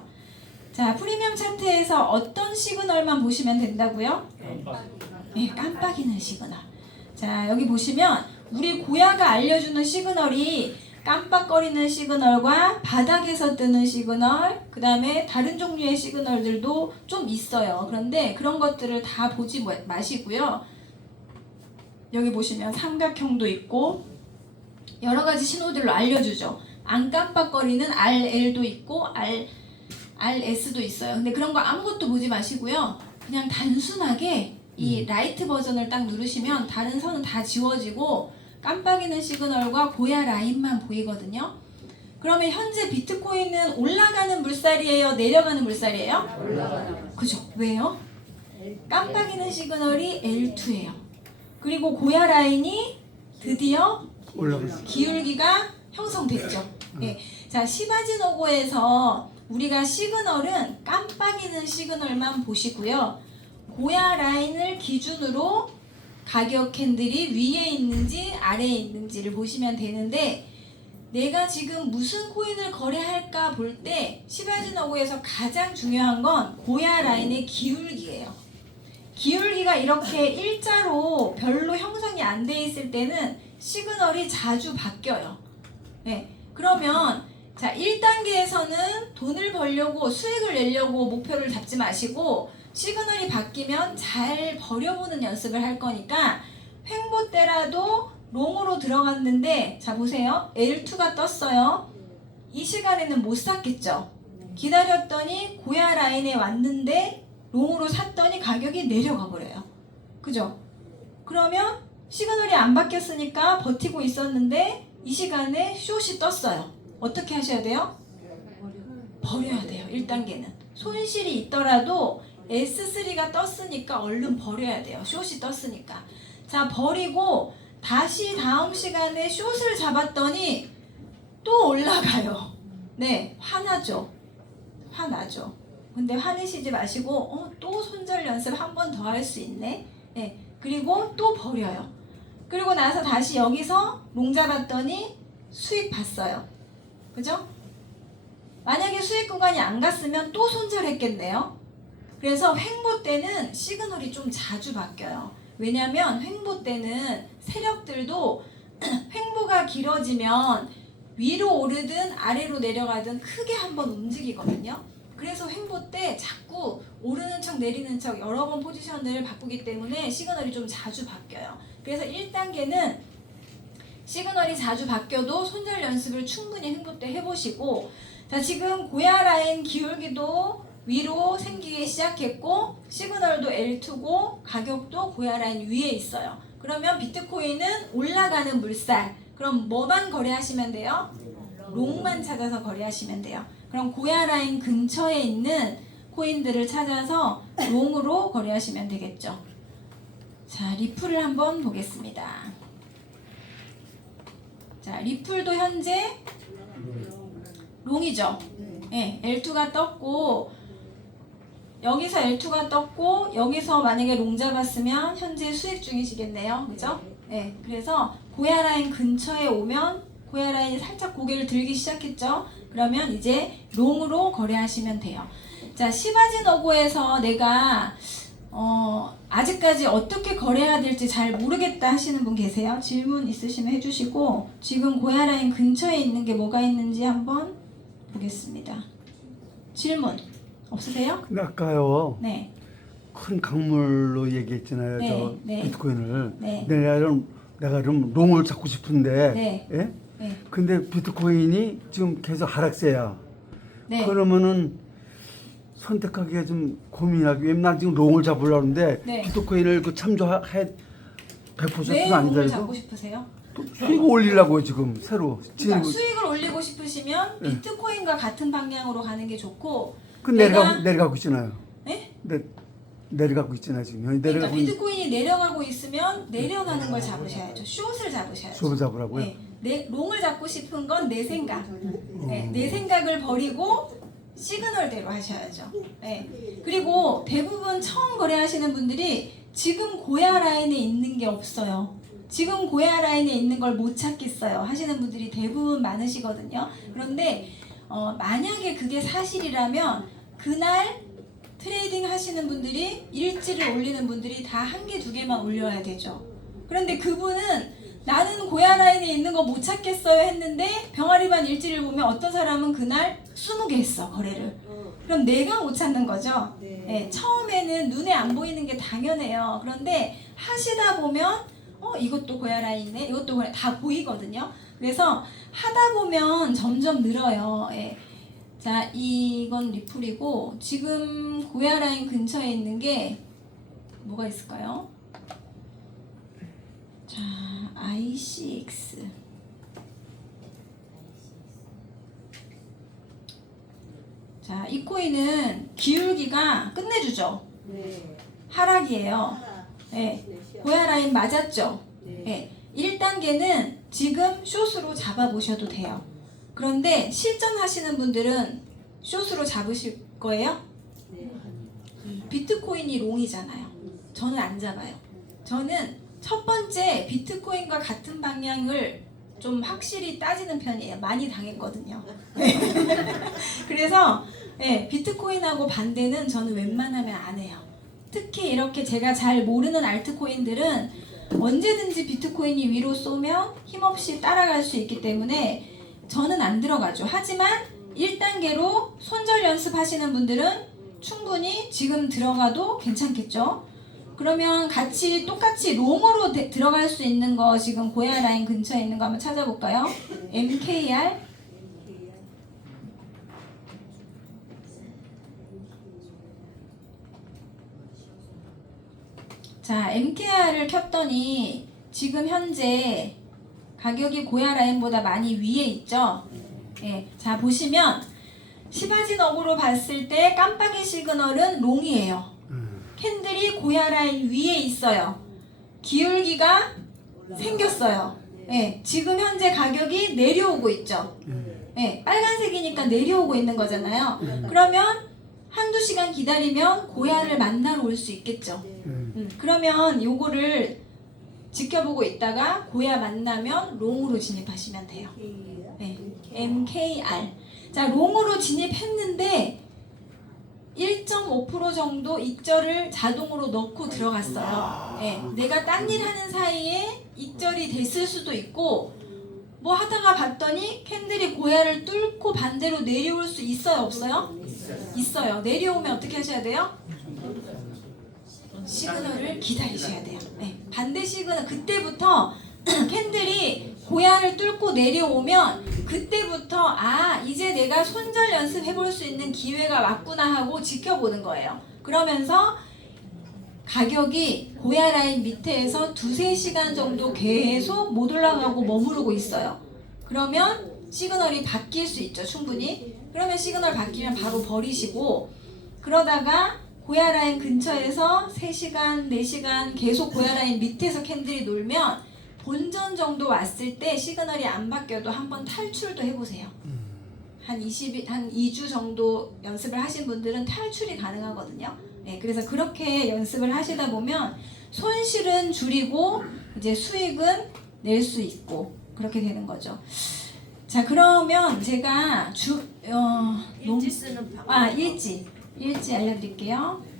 자, 프리미엄 차트에서 어떤 시그널만 보시면 된다고요? 네, 깜빡이는 시그널. 자, 여기 보시면 우리 고야가 알려주는 시그널이 깜빡거리는 시그널과 바닥에서 뜨는 시그널, 그 다음에 다른 종류의 시그널들도 좀 있어요. 그런데 그런 것들을 다 보지 마시고요. 여기 보시면 삼각형도 있고 여러 가지 신호들로 알려주죠. 안 깜빡거리는 RL도 있고 RS도 있어요. 근데 그런 거 아무것도 보지 마시고요. 그냥 단순하게 이 라이트 버전을 딱 누르시면 다른 선은 다 지워지고 깜빡이는 시그널과 고야 라인만 보이거든요. 그러면 현재 비트코인은 올라가는 물살이에요? 내려가는 물살이에요? 올라가는. 그죠? 왜요? 깜빡이는 시그널이 L2예요. 그리고 고야 라인이 드디어 올라갔어. 기울기가 형성됐죠. 네. 자, 시바진 오고에서 우리가 시그널은 깜빡이는 시그널만 보시고요. 고야 라인을 기준으로 가격 캔들이 위에 있는지 아래에 있는지를 보시면 되는데 내가 지금 무슨 코인을 거래할까 볼 때 시바진 어고에서 가장 중요한 건 고야 라인의 기울기예요. 기울기가 이렇게 일자로 별로 형성이 안 돼 있을 때는 시그널이 자주 바뀌어요. 네. 그러면 자, 1단계에서는 돈을 벌려고 수익을 내려고 목표를 잡지 마시고 시그널이 바뀌면 잘 버려보는 연습을 할 거니까 횡보 때라도 롱으로 들어갔는데 자 보세요. L2가 떴어요. 이 시간에는 못 샀겠죠. 기다렸더니 고야 라인에 왔는데 롱으로 샀더니 가격이 내려가 버려요. 그죠? 그러면 시그널이 안 바뀌었으니까 버티고 있었는데 이 시간에 숏이 떴어요. 어떻게 하셔야 돼요? 버려야 돼요. 1단계는. 손실이 있더라도 S3가 떴으니까 얼른 버려야 돼요. 숏이 떴으니까. 자, 버리고 다시 다음 시간에 숏을 잡았더니 또 올라가요. 네, 화나죠. 화나죠. 근데 화내시지 마시고 또 손절 연습 한 번 더 할 수 있네. 네, 그리고 또 버려요. 그리고 나서 다시 여기서 롱 잡았더니 수익 봤어요. 그죠? 만약에 수익 구간이 안 갔으면 또 손절했겠네요. 그래서 횡보 때는 시그널이 좀 자주 바뀌어요. 왜냐면 횡보 때는 세력들도 횡보가 길어지면 위로 오르든 아래로 내려가든 크게 한번 움직이거든요. 그래서 횡보 때 자꾸 오르는 척 내리는 척 여러 번 포지션을 바꾸기 때문에 시그널이 좀 자주 바뀌어요. 그래서 1단계는 시그널이 자주 바뀌어도 손절 연습을 충분히 횡보 때 해보시고 자, 지금 고야 라인 기울기도 위로 생기기 시작했고 시그널도 L2고 가격도 고야 라인 위에 있어요. 그러면 비트코인은 올라가는 물살. 그럼 뭐만 거래하시면 돼요? 롱만 찾아서 거래하시면 돼요. 그럼 고야 라인 근처에 있는 코인들을 찾아서 롱으로 거래하시면 되겠죠. 자, 리플을 한번 보겠습니다. 자, 리플도 현재 롱이죠. 네, L2가 떴고 여기서 L2가 떴고 여기서 만약에 롱 잡았으면 현재 수익 중이시겠네요. 그죠? 네, 그래서 고야 라인 근처에 오면 고야 라인이 살짝 고개를 들기 시작했죠. 그러면 이제 롱으로 거래하시면 돼요. 자, 시바진 어고에서 내가 아직까지 어떻게 거래해야 될지 잘 모르겠다 하시는 분 계세요? 질문 있으시면 해주시고 지금 고야 라인 근처에 있는 게 뭐가 있는지 한번 보겠습니다. 질문 없으세요? 근데 아까요 네. 큰 강물로 얘기했잖아요. 네, 저 네. 비트코인을. 네. 내가 좀 롱을 잡고 싶은데. 네. 예? 네. 근데 비트코인이 지금 계속 하락세야. 네. 그러면은 선택하기가 좀 고민하기. 왜냐면 난 지금 롱을 잡으려고 하는데 네. 비트코인을 그 참조해 100%는 왜 아니다 롱을 이거. 잡고 싶으세요? 또 수익을 올리려고요 지금 새로. 그러니까 지금 수익을 올리고 싶으시면 네. 비트코인과 같은 방향으로 가는 게 좋고 그 내려가고 있잖아요. 네? 근데 내려가고 있잖아요 지금. 현이 그러니까 내려가고 있는 비트코인이 내려가고 있으면 내려가는 걸 잡으셔야죠. 숏을 잡으셔야죠. 수업을 잡으라고요. 네, 롱을 잡고 싶은 건 내 생각. 네, 내 생각을 버리고 시그널대로 하셔야죠. 네. 그리고 대부분 처음 거래하시는 분들이 지금 고야 라인에 있는 게 없어요. 지금 고야 라인에 있는 걸 못 찾겠어요 하시는 분들이 대부분 많으시거든요. 그런데 만약에 그게 사실이라면 그날 트레이딩 하시는 분들이 일지를 올리는 분들이 다 한 개, 두 개만 올려야 되죠. 그런데 그분은 나는 고야 라인에 있는 거 못 찾겠어요 했는데 병아리반 일지를 보면 어떤 사람은 그날 20개 했어 거래를. 그럼 내가 못 찾는 거죠. 네, 처음에는 눈에 안 보이는 게 당연해요. 그런데 하시다 보면 이것도 고야 라인이네, 이것도 고야, 다 보이거든요. 그래서 하다 보면 점점 늘어요. 예. 자, 이건 리플이고 지금 고야 라인 근처에 있는 게 뭐가 있을까요? 자, ICX. 자, 이 코인은 기울기가 끝내주죠. 네. 하락이에요. 하나. 네. 네, 시작. 고야 라인 맞았죠. 네. 네. 1단계는 지금 숏으로 잡아보셔도 돼요. 그런데 실전하시는 분들은 숏으로 잡으실 거예요? 네. 비트코인이 롱이잖아요. 저는 안 잡아요. 저는 첫 번째 비트코인과 같은 방향을 좀 확실히 따지는 편이에요. 많이 당했거든요. 그래서 비트코인하고 반대는 저는 웬만하면 안 해요. 특히 이렇게 제가 잘 모르는 알트코인들은 언제든지 비트코인이 위로 쏘면 힘없이 따라갈 수 있기 때문에 저는 안 들어가죠. 하지만 1단계로 손절 연습하시는 분들은 충분히 지금 들어가도 괜찮겠죠. 그러면 같이 똑같이 롱으로 들어갈 수 있는 거 지금 고야 라인 근처에 있는 거 한번 찾아볼까요? MKR. 자, MKR을 켰더니 지금 현재 가격이 고야 라인보다 많이 위에 있죠. 예, 자 보시면 시바진업으로 봤을 때 깜빡이 시그널은 롱이에요. 캔들이 고야 라인 위에 있어요. 기울기가 생겼어요. 예, 지금 현재 가격이 내려오고 있죠. 예, 빨간색이니까 내려오고 있는 거잖아요. 그러면 한두 시간 기다리면 고야를 만나러 올 수 있겠죠. 그러면 요거를 지켜보고 있다가 고야 만나면 롱으로 진입하시면 돼요. 네, MKR. 자, 롱으로 진입했는데 1.5% 정도 익절을 자동으로 넣고 들어갔어요. 네, 내가 딴 일 하는 사이에 익절이 됐을 수도 있고 뭐 하다가 봤더니 캔들이 고야를 뚫고 반대로 내려올 수 있어요, 없어요? 있어요. 내려오면 어떻게 하셔야 돼요? 시그널을 기다리셔야 돼요. 네, 반대 시그널 그때부터 캔들이 고야를 뚫고 내려오면 그때부터 이제 내가 손절 연습해 볼 수 있는 기회가 왔구나 하고 지켜보는 거예요. 그러면서 가격이 고야 라인 밑에서 2-3시간 정도 계속 못 올라가고 머무르고 있어요. 그러면 시그널이 바뀔 수 있죠, 충분히. 그러면 시그널 바뀌면 바로 버리시고, 그러다가 고야 라인 근처에서 3시간, 4시간 계속 고야 라인 밑에서 캔들이 놀면 본전 정도 왔을 때 시그널이 안 바뀌어도 한번 탈출도 해보세요. 한 2주 정도 연습을 하신 분들은 탈출이 가능하거든요. 네, 그래서 그렇게 연습을 하시다 보면 손실은 줄이고 이제 수익은 낼 수 있고 그렇게 되는 거죠. 자, 그러면 제가 일지 쓰는 방법. 일지 알려드릴게요.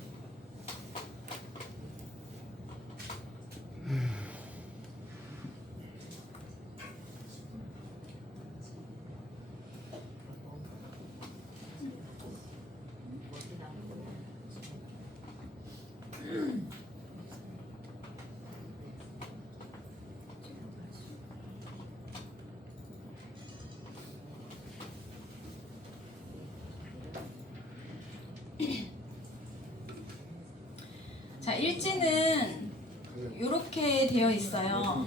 자, 일지는 이렇게 되어 있어요.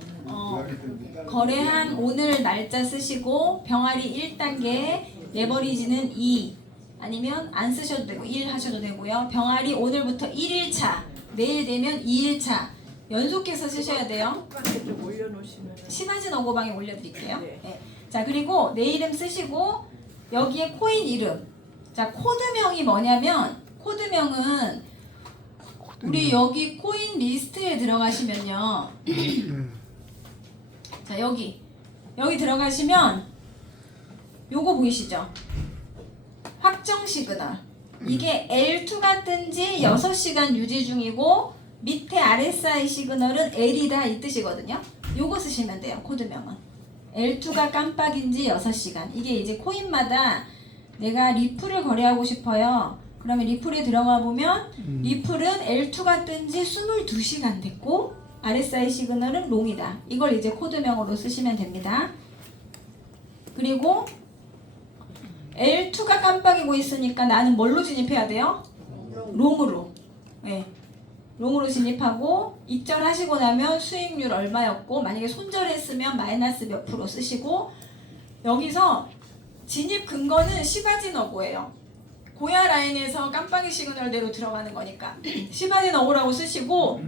거래한 오늘 날짜 쓰시고 병아리 1단계, 레버리지는 2, 아니면 안 쓰셔도 되고 1 하셔도 되고요. 병아리 오늘부터 1일차, 내일 되면 2일차 연속해서 쓰셔야 돼요. 좀 올려놓으시면. 시바진 어고방에 올려드릴게요. 네. 네. 자, 그리고 내 이름 쓰시고 여기에 코인 이름. 자, 코드명이 뭐냐면 코드명은 우리 여기 코인 리스트에 들어가시면요. 자, 여기 들어가시면 요거 보이시죠? 확정 시그널. 이게 L2가 뜬지 6시간 유지 중이고 밑에 RSI 시그널은 L이다 이 뜻이거든요. 요거 쓰시면 돼요. 코드명은. L2가 깜빡인지 6시간. 이게 이제 코인마다 내가 리플을 거래하고 싶어요. 그러면 리플에 들어가 보면 리플은 L2가 뜬지 22시간 됐고 RSI 시그널은 롱이다. 이걸 이제 코드명으로 쓰시면 됩니다. 그리고 L2가 깜빡이고 있으니까 나는 뭘로 진입해야 돼요? 롱으로. 네. 롱으로 진입하고 익절하시고 나면 수익률 얼마였고 만약에 손절했으면 마이너스 몇 프로 쓰시고 여기서 진입 근거는 시바진 어고예요. 고야 라인에서 깜빡이 시그널대로 들어가는 거니까 시바진 어고라고 쓰시고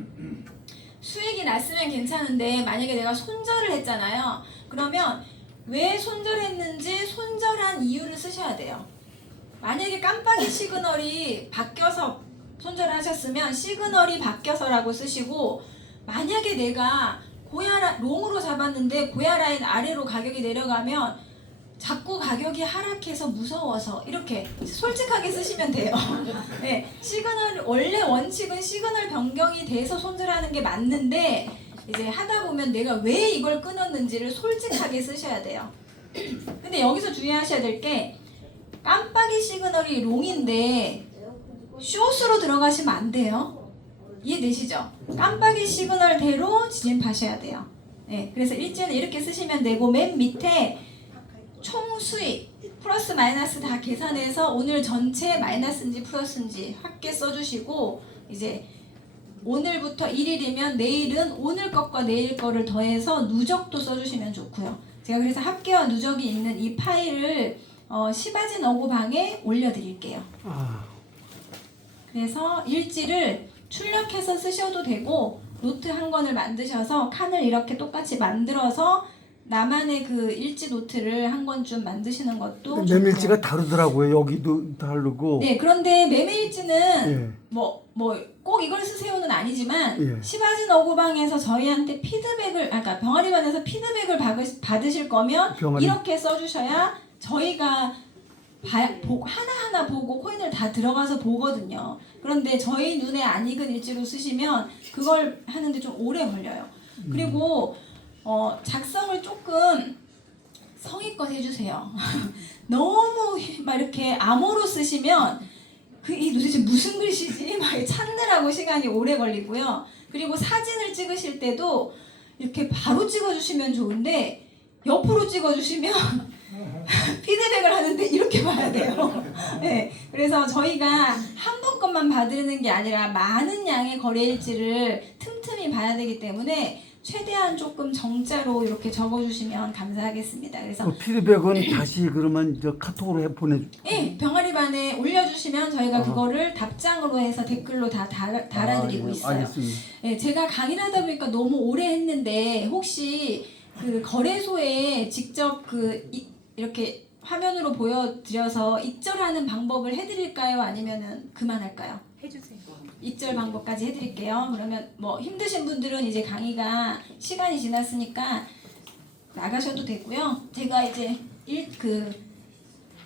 수익이 났으면 괜찮은데 만약에 내가 손절을 했잖아요. 그러면 왜 손절했는지 손절한 이유를 쓰셔야 돼요. 만약에 깜빡이 시그널이 바뀌어서 손절하셨으면 시그널이 바뀌어서라고 쓰시고 만약에 내가 롱으로 잡았는데 고야 라인 아래로 가격이 내려가면 자꾸 가격이 하락해서 무서워서 이렇게 솔직하게 쓰시면 돼요. 네, 시그널 원래 원칙은 시그널 변경이 돼서 손절하는 게 맞는데 이제 하다 보면 내가 왜 이걸 끊었는지를 솔직하게 쓰셔야 돼요. 근데 여기서 주의하셔야 될 게 깜빡이 시그널이 롱인데 숏으로 들어가시면 안 돼요. 이해되시죠? 깜빡이 시그널대로 진입하셔야 돼요. 네, 그래서 일지는 이렇게 쓰시면 되고 맨 밑에 총 수익 플러스 마이너스 다 계산해서 오늘 전체 마이너스인지 플러스인지 합계 써주시고 이제 오늘부터 1일이면 내일은 오늘 것과 내일 거를 더해서 누적도 써주시면 좋고요. 제가 그래서 합계와 누적이 있는 이 파일을 시바진 어고방에 올려드릴게요. 그래서 일지를 출력해서 쓰셔도 되고 노트 한 권을 만드셔서 칸을 이렇게 똑같이 만들어서 나만의 그 일지 노트를 한 권 좀 만드시는 것도 매매일지가 다르더라고요. 여기도 다르고. 네, 그런데 매매일지는 예. 뭐 꼭 이걸 쓰세요는 아니지만 예. 시바진 어고방에서 저희한테 피드백을 아까 병아리반에서 피드백을 받으실 거면 병아리. 이렇게 써주셔야 저희가 하나하나 보고 코인을 다 들어가서 보거든요. 그런데 저희 눈에 안 익은 일지로 쓰시면 그걸 하는데 좀 오래 걸려요. 그리고 작성을 조금 성의껏 해주세요. 너무 막 이렇게 암호로 쓰시면 이 도대체 무슨 글씨지? 막 찾느라고 시간이 오래 걸리고요. 그리고 사진을 찍으실 때도 이렇게 바로 찍어주시면 좋은데 옆으로 찍어주시면 피드백을 하는데 이렇게 봐야 돼요. 네, 그래서 저희가 한 분 것만 받는 게 아니라 많은 양의 거래일지를 틈틈이 봐야 되기 때문에 최대한 조금 정자로 이렇게 적어주시면 감사하겠습니다. 그래서 피드백은 다시 그러면 저 카톡으로 보내줄게요. 네, 병아리반에 올려주시면 저희가 그거를 답장으로 해서 댓글로 다 달아드리고 예, 있어요. 알겠습니다. 네, 제가 강의를 하다 보니까 너무 오래 했는데 혹시 그 거래소에 직접 이렇게 화면으로 보여드려서 익절하는 방법을 해드릴까요? 아니면은 그만할까요? 해주세요. 익절 방법까지 해드릴게요. 그러면 뭐 힘드신 분들은 이제 강의가 시간이 지났으니까 나가셔도 되고요. 제가 이제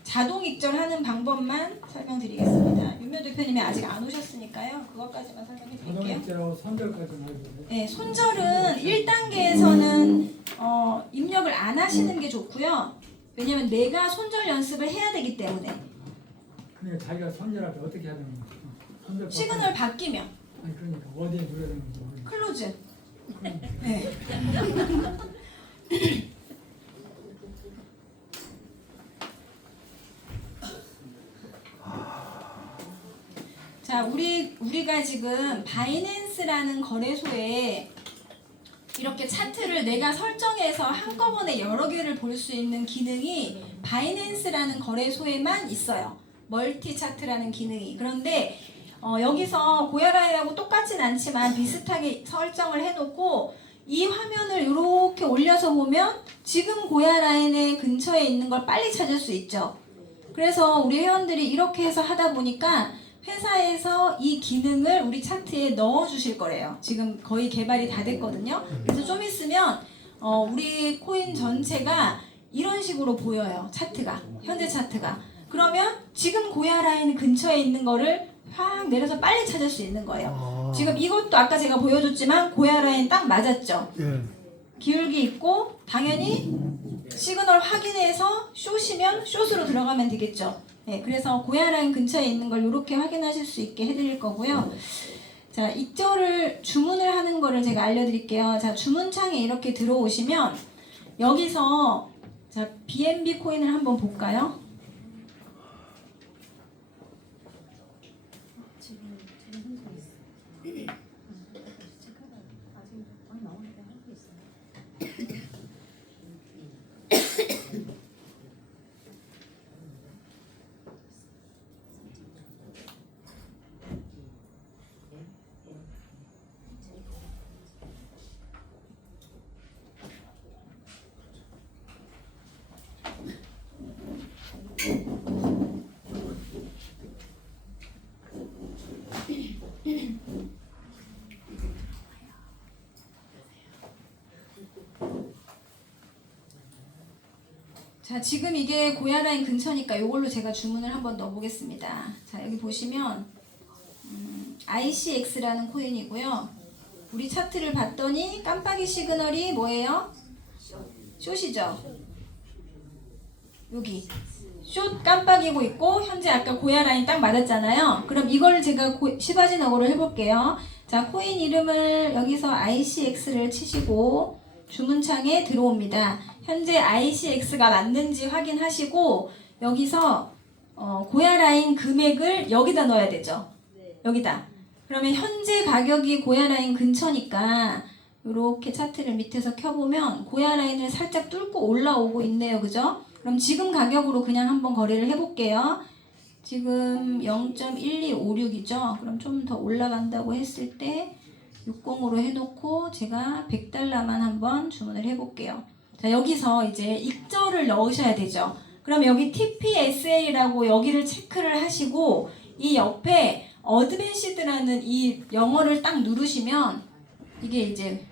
자동 익절하는 방법만 설명드리겠습니다. 윤명 대표님이 아직 안 오셨으니까요. 그것까지만 설명해 드릴게요. 자동입자로 손절까지는 해도 돼. 네, 손절은 1단계에서는 입력을 안 하시는 게 좋고요. 왜냐면 내가 손절 연습을 해야 되기 때문에 그러니까 자기가 손절할 때 어떻게 해야 되는 거야? 손절 시그널 바뀌면 아니 그러니까 어디에 눌러야 되는 거야? 클로즈. 네. 자, 우리가 지금 바이낸스라는 거래소에 이렇게 차트를 내가 설정해서 한꺼번에 여러 개를 볼 수 있는 기능이 바이낸스라는 거래소에만 있어요. 멀티 차트라는 기능이. 그런데 여기서 고야라인하고 똑같진 않지만 비슷하게 설정을 해놓고 이 화면을 이렇게 올려서 보면 지금 고야라인의 근처에 있는 걸 빨리 찾을 수 있죠. 그래서 우리 회원들이 이렇게 해서 하다 보니까 회사에서 이 기능을 우리 차트에 넣어 주실 거래요. 지금 거의 개발이 다 됐거든요. 그래서 좀 있으면 우리 코인 전체가 이런 식으로 보여요. 차트가, 현재 차트가. 그러면 지금 고야 라인 근처에 있는 거를 확 내려서 빨리 찾을 수 있는 거예요. 지금 이것도 아까 제가 보여줬지만 고야 라인 딱 맞았죠. 예. 기울기 있고 당연히 시그널 확인해서 숏이면 숏으로 들어가면 되겠죠. 네, 그래서 고야 라인 근처에 있는 걸 이렇게 확인하실 수 있게 해드릴 거고요. 자, 익절을 주문을 하는 거를 제가 알려드릴게요. 자, 주문창에 이렇게 들어오시면 여기서 자, BNB 코인을 한번 볼까요? 자, 지금 이게 고야 라인 근처니까 이걸로 제가 주문을 한번 넣어보겠습니다. 자, 여기 보시면 ICX라는 코인이고요. 우리 차트를 봤더니 깜빡이 시그널이 뭐예요? 숏이죠. 여기 숏 깜빡이고 있고 현재 아까 고야 라인 딱 맞았잖아요. 그럼 이걸 제가 시바지너거로 해볼게요. 자, 코인 이름을 여기서 ICX를 치시고 주문창에 들어옵니다. 현재 ICX가 맞는지 확인하시고 여기서 고야 라인 금액을 여기다 넣어야 되죠. 여기다. 그러면 현재 가격이 고야 라인 근처니까 이렇게 차트를 밑에서 켜보면 고야 라인을 살짝 뚫고 올라오고 있네요. 그죠? 그럼 지금 가격으로 그냥 한번 거래를 해볼게요. 지금 0.1256이죠. 그럼 좀 더 올라간다고 했을 때 60으로 해놓고 제가 100달러만 한번 주문을 해볼게요. 자, 여기서 이제 익절을 넣으셔야 되죠. 그럼 여기 TPSA라고 여기를 체크를 하시고 이 옆에 어드밴시드라는 이 영어를 딱 누르시면 이게 이제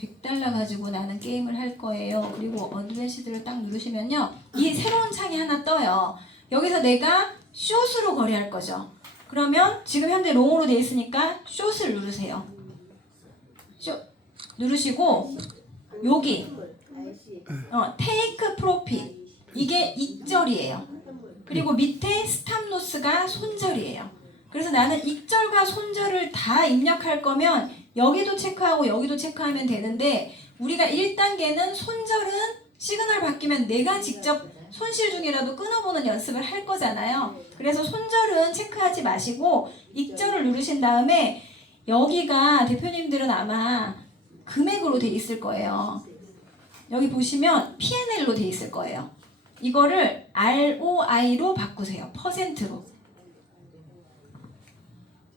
100달러 가지고 나는 게임을 할 거예요. 그리고 어드밴시드를 딱 누르시면요. 이 새로운 창이 하나 떠요. 여기서 내가 숏으로 거래할 거죠. 그러면 지금 현재 롱으로 돼 있으니까 숏을 누르세요. 숏 누르시고 여기 테이크 프로핏 이게 익절이에요. 그리고 밑에 스탑로스가 손절이에요. 그래서 나는 익절과 손절을 다 입력할 거면 여기도 체크하고 여기도 체크하면 되는데 우리가 1단계는 손절은 시그널 바뀌면 내가 직접 손실 중이라도 끊어보는 연습을 할 거잖아요. 그래서 손절은 체크하지 마시고 익절을 누르신 다음에 여기가 대표님들은 아마 금액으로 돼 있을 거예요. 여기 보시면 P&L로 돼 있을 거예요. 이거를 ROI로 바꾸세요. 퍼센트로.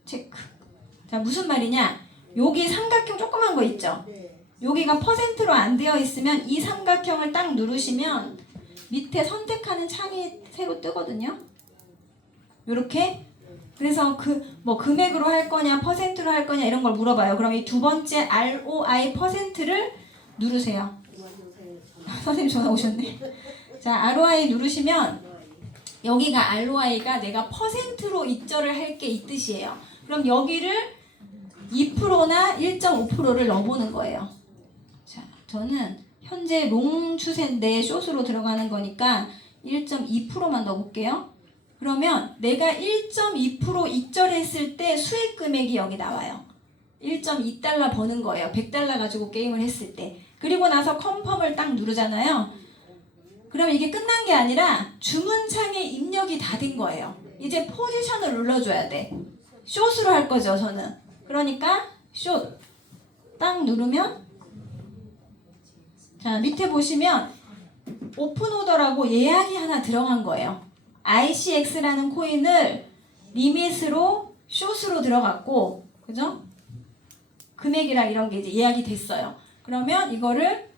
체크. 자, 무슨 말이냐? 여기 삼각형 조그만 거 있죠? 여기가 퍼센트로 안 되어 있으면 이 삼각형을 딱 누르시면 밑에 선택하는 창이 새로 뜨거든요. 요렇게. 그래서 금액으로 할 거냐, 퍼센트로 할 거냐 이런 걸 물어봐요. 그럼 이 두 번째 ROI 퍼센트를 누르세요. 선생님 전화 오셨네. 자, ROI 누르시면 여기가 ROI가 내가 퍼센트로 익절을 할 게 이 뜻이에요. 그럼 여기를 2%나 1.5%를 넣어보는 거예요. 자, 저는 현재 롱 추세인데 숏으로 들어가는 거니까 1.2%만 넣어볼게요. 그러면 내가 1.2% 익절했을 때 수익 금액이 여기 나와요. 1.2달러 버는 거예요. 100달러 가지고 게임을 했을 때. 그리고 나서 컨펌을 딱 누르잖아요. 그럼 이게 끝난 게 아니라 주문창에 입력이 다 된 거예요. 이제 포지션을 눌러줘야 돼. 숏으로 할 거죠, 저는. 그러니까 숏 딱 누르면 자, 밑에 보시면 오픈 오더라고 예약이 하나 들어간 거예요. ICX라는 코인을 리밋으로 숏으로 들어갔고, 그죠? 금액이랑 이런 게 이제 예약이 됐어요. 그러면 이거를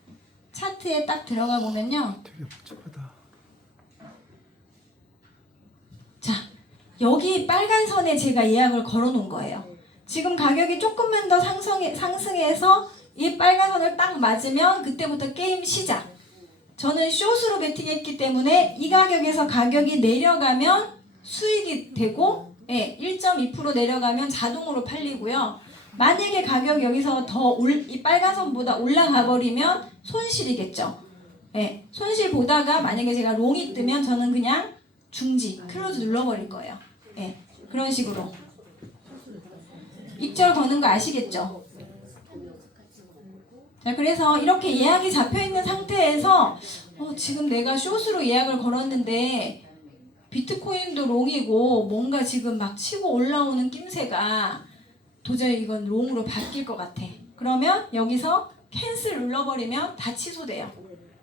차트에 딱 들어가 보면요. 되게 복잡하다. 자, 여기 빨간 선에 제가 예약을 걸어 놓은 거예요. 지금 가격이 조금만 더 상승해서 이 빨간 선을 딱 맞으면 그때부터 게임 시작. 저는 숏으로 베팅했기 때문에 이 가격에서 가격이 내려가면 수익이 되고, 예, 1.2% 내려가면 자동으로 팔리고요. 만약에 가격 여기서 이 빨간 선보다 올라가 버리면 손실이겠죠. 예, 손실 보다가 만약에 제가 롱이 뜨면 저는 그냥 중지, 클로즈 눌러버릴 거예요. 예, 그런 식으로. 익절 거는 거 아시겠죠? 자, 그래서 이렇게 예약이 잡혀있는 상태에서 지금 내가 숏으로 예약을 걸었는데 비트코인도 롱이고 뭔가 지금 막 치고 올라오는 낌새가 도저히 이건 롱으로 바뀔 것 같아. 그러면 여기서 캔슬 눌러버리면 다 취소돼요.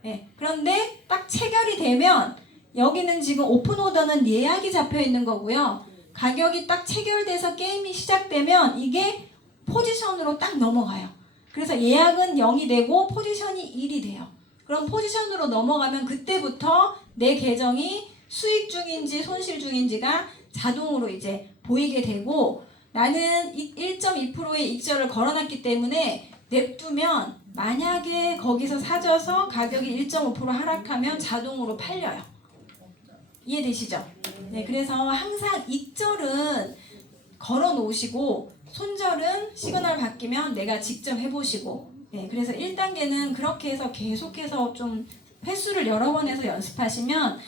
네. 그런데 딱 체결이 되면 여기는 지금 오픈 오더는 예약이 잡혀 있는 거고요. 가격이 딱 체결돼서 게임이 시작되면 이게 포지션으로 딱 넘어가요. 그래서 예약은 0이 되고 포지션이 1이 돼요. 그럼 포지션으로 넘어가면 그때부터 내 계정이 수익 중인지 손실 중인지가 자동으로 이제 보이게 되고, 나는 1.2%의 익절을 걸어놨기 때문에 냅두면 만약에 거기서 사져서 가격이 1.5% 하락하면 자동으로 팔려요. 이해되시죠? 네, 그래서 항상 익절은 걸어 놓으시고 손절은 시그널 바뀌면 내가 직접 해보시고, 네, 그래서 1단계는 그렇게 해서 계속해서 좀 횟수를 여러 번 해서 연습하시면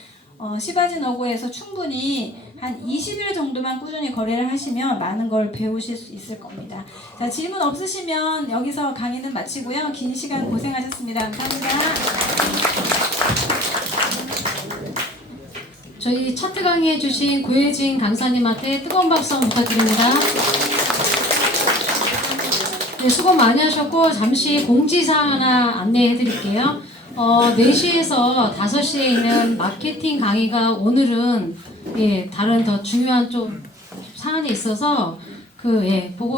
시바진 어고에서 충분히 한 20일 정도만 꾸준히 거래를 하시면 많은 걸 배우실 수 있을 겁니다. 자, 질문 없으시면 여기서 강의는 마치고요. 긴 시간 고생하셨습니다. 감사합니다. 저희 차트 강의해주신 고혜진 강사님한테 뜨거운 박수 한번 부탁드립니다. 네, 수고 많이 하셨고 잠시 공지사항 하나 안내해 드릴게요. 4시에서 5시에 있는 마케팅 강의가 오늘은 다른 더 중요한 좀 사안이 있어서 보고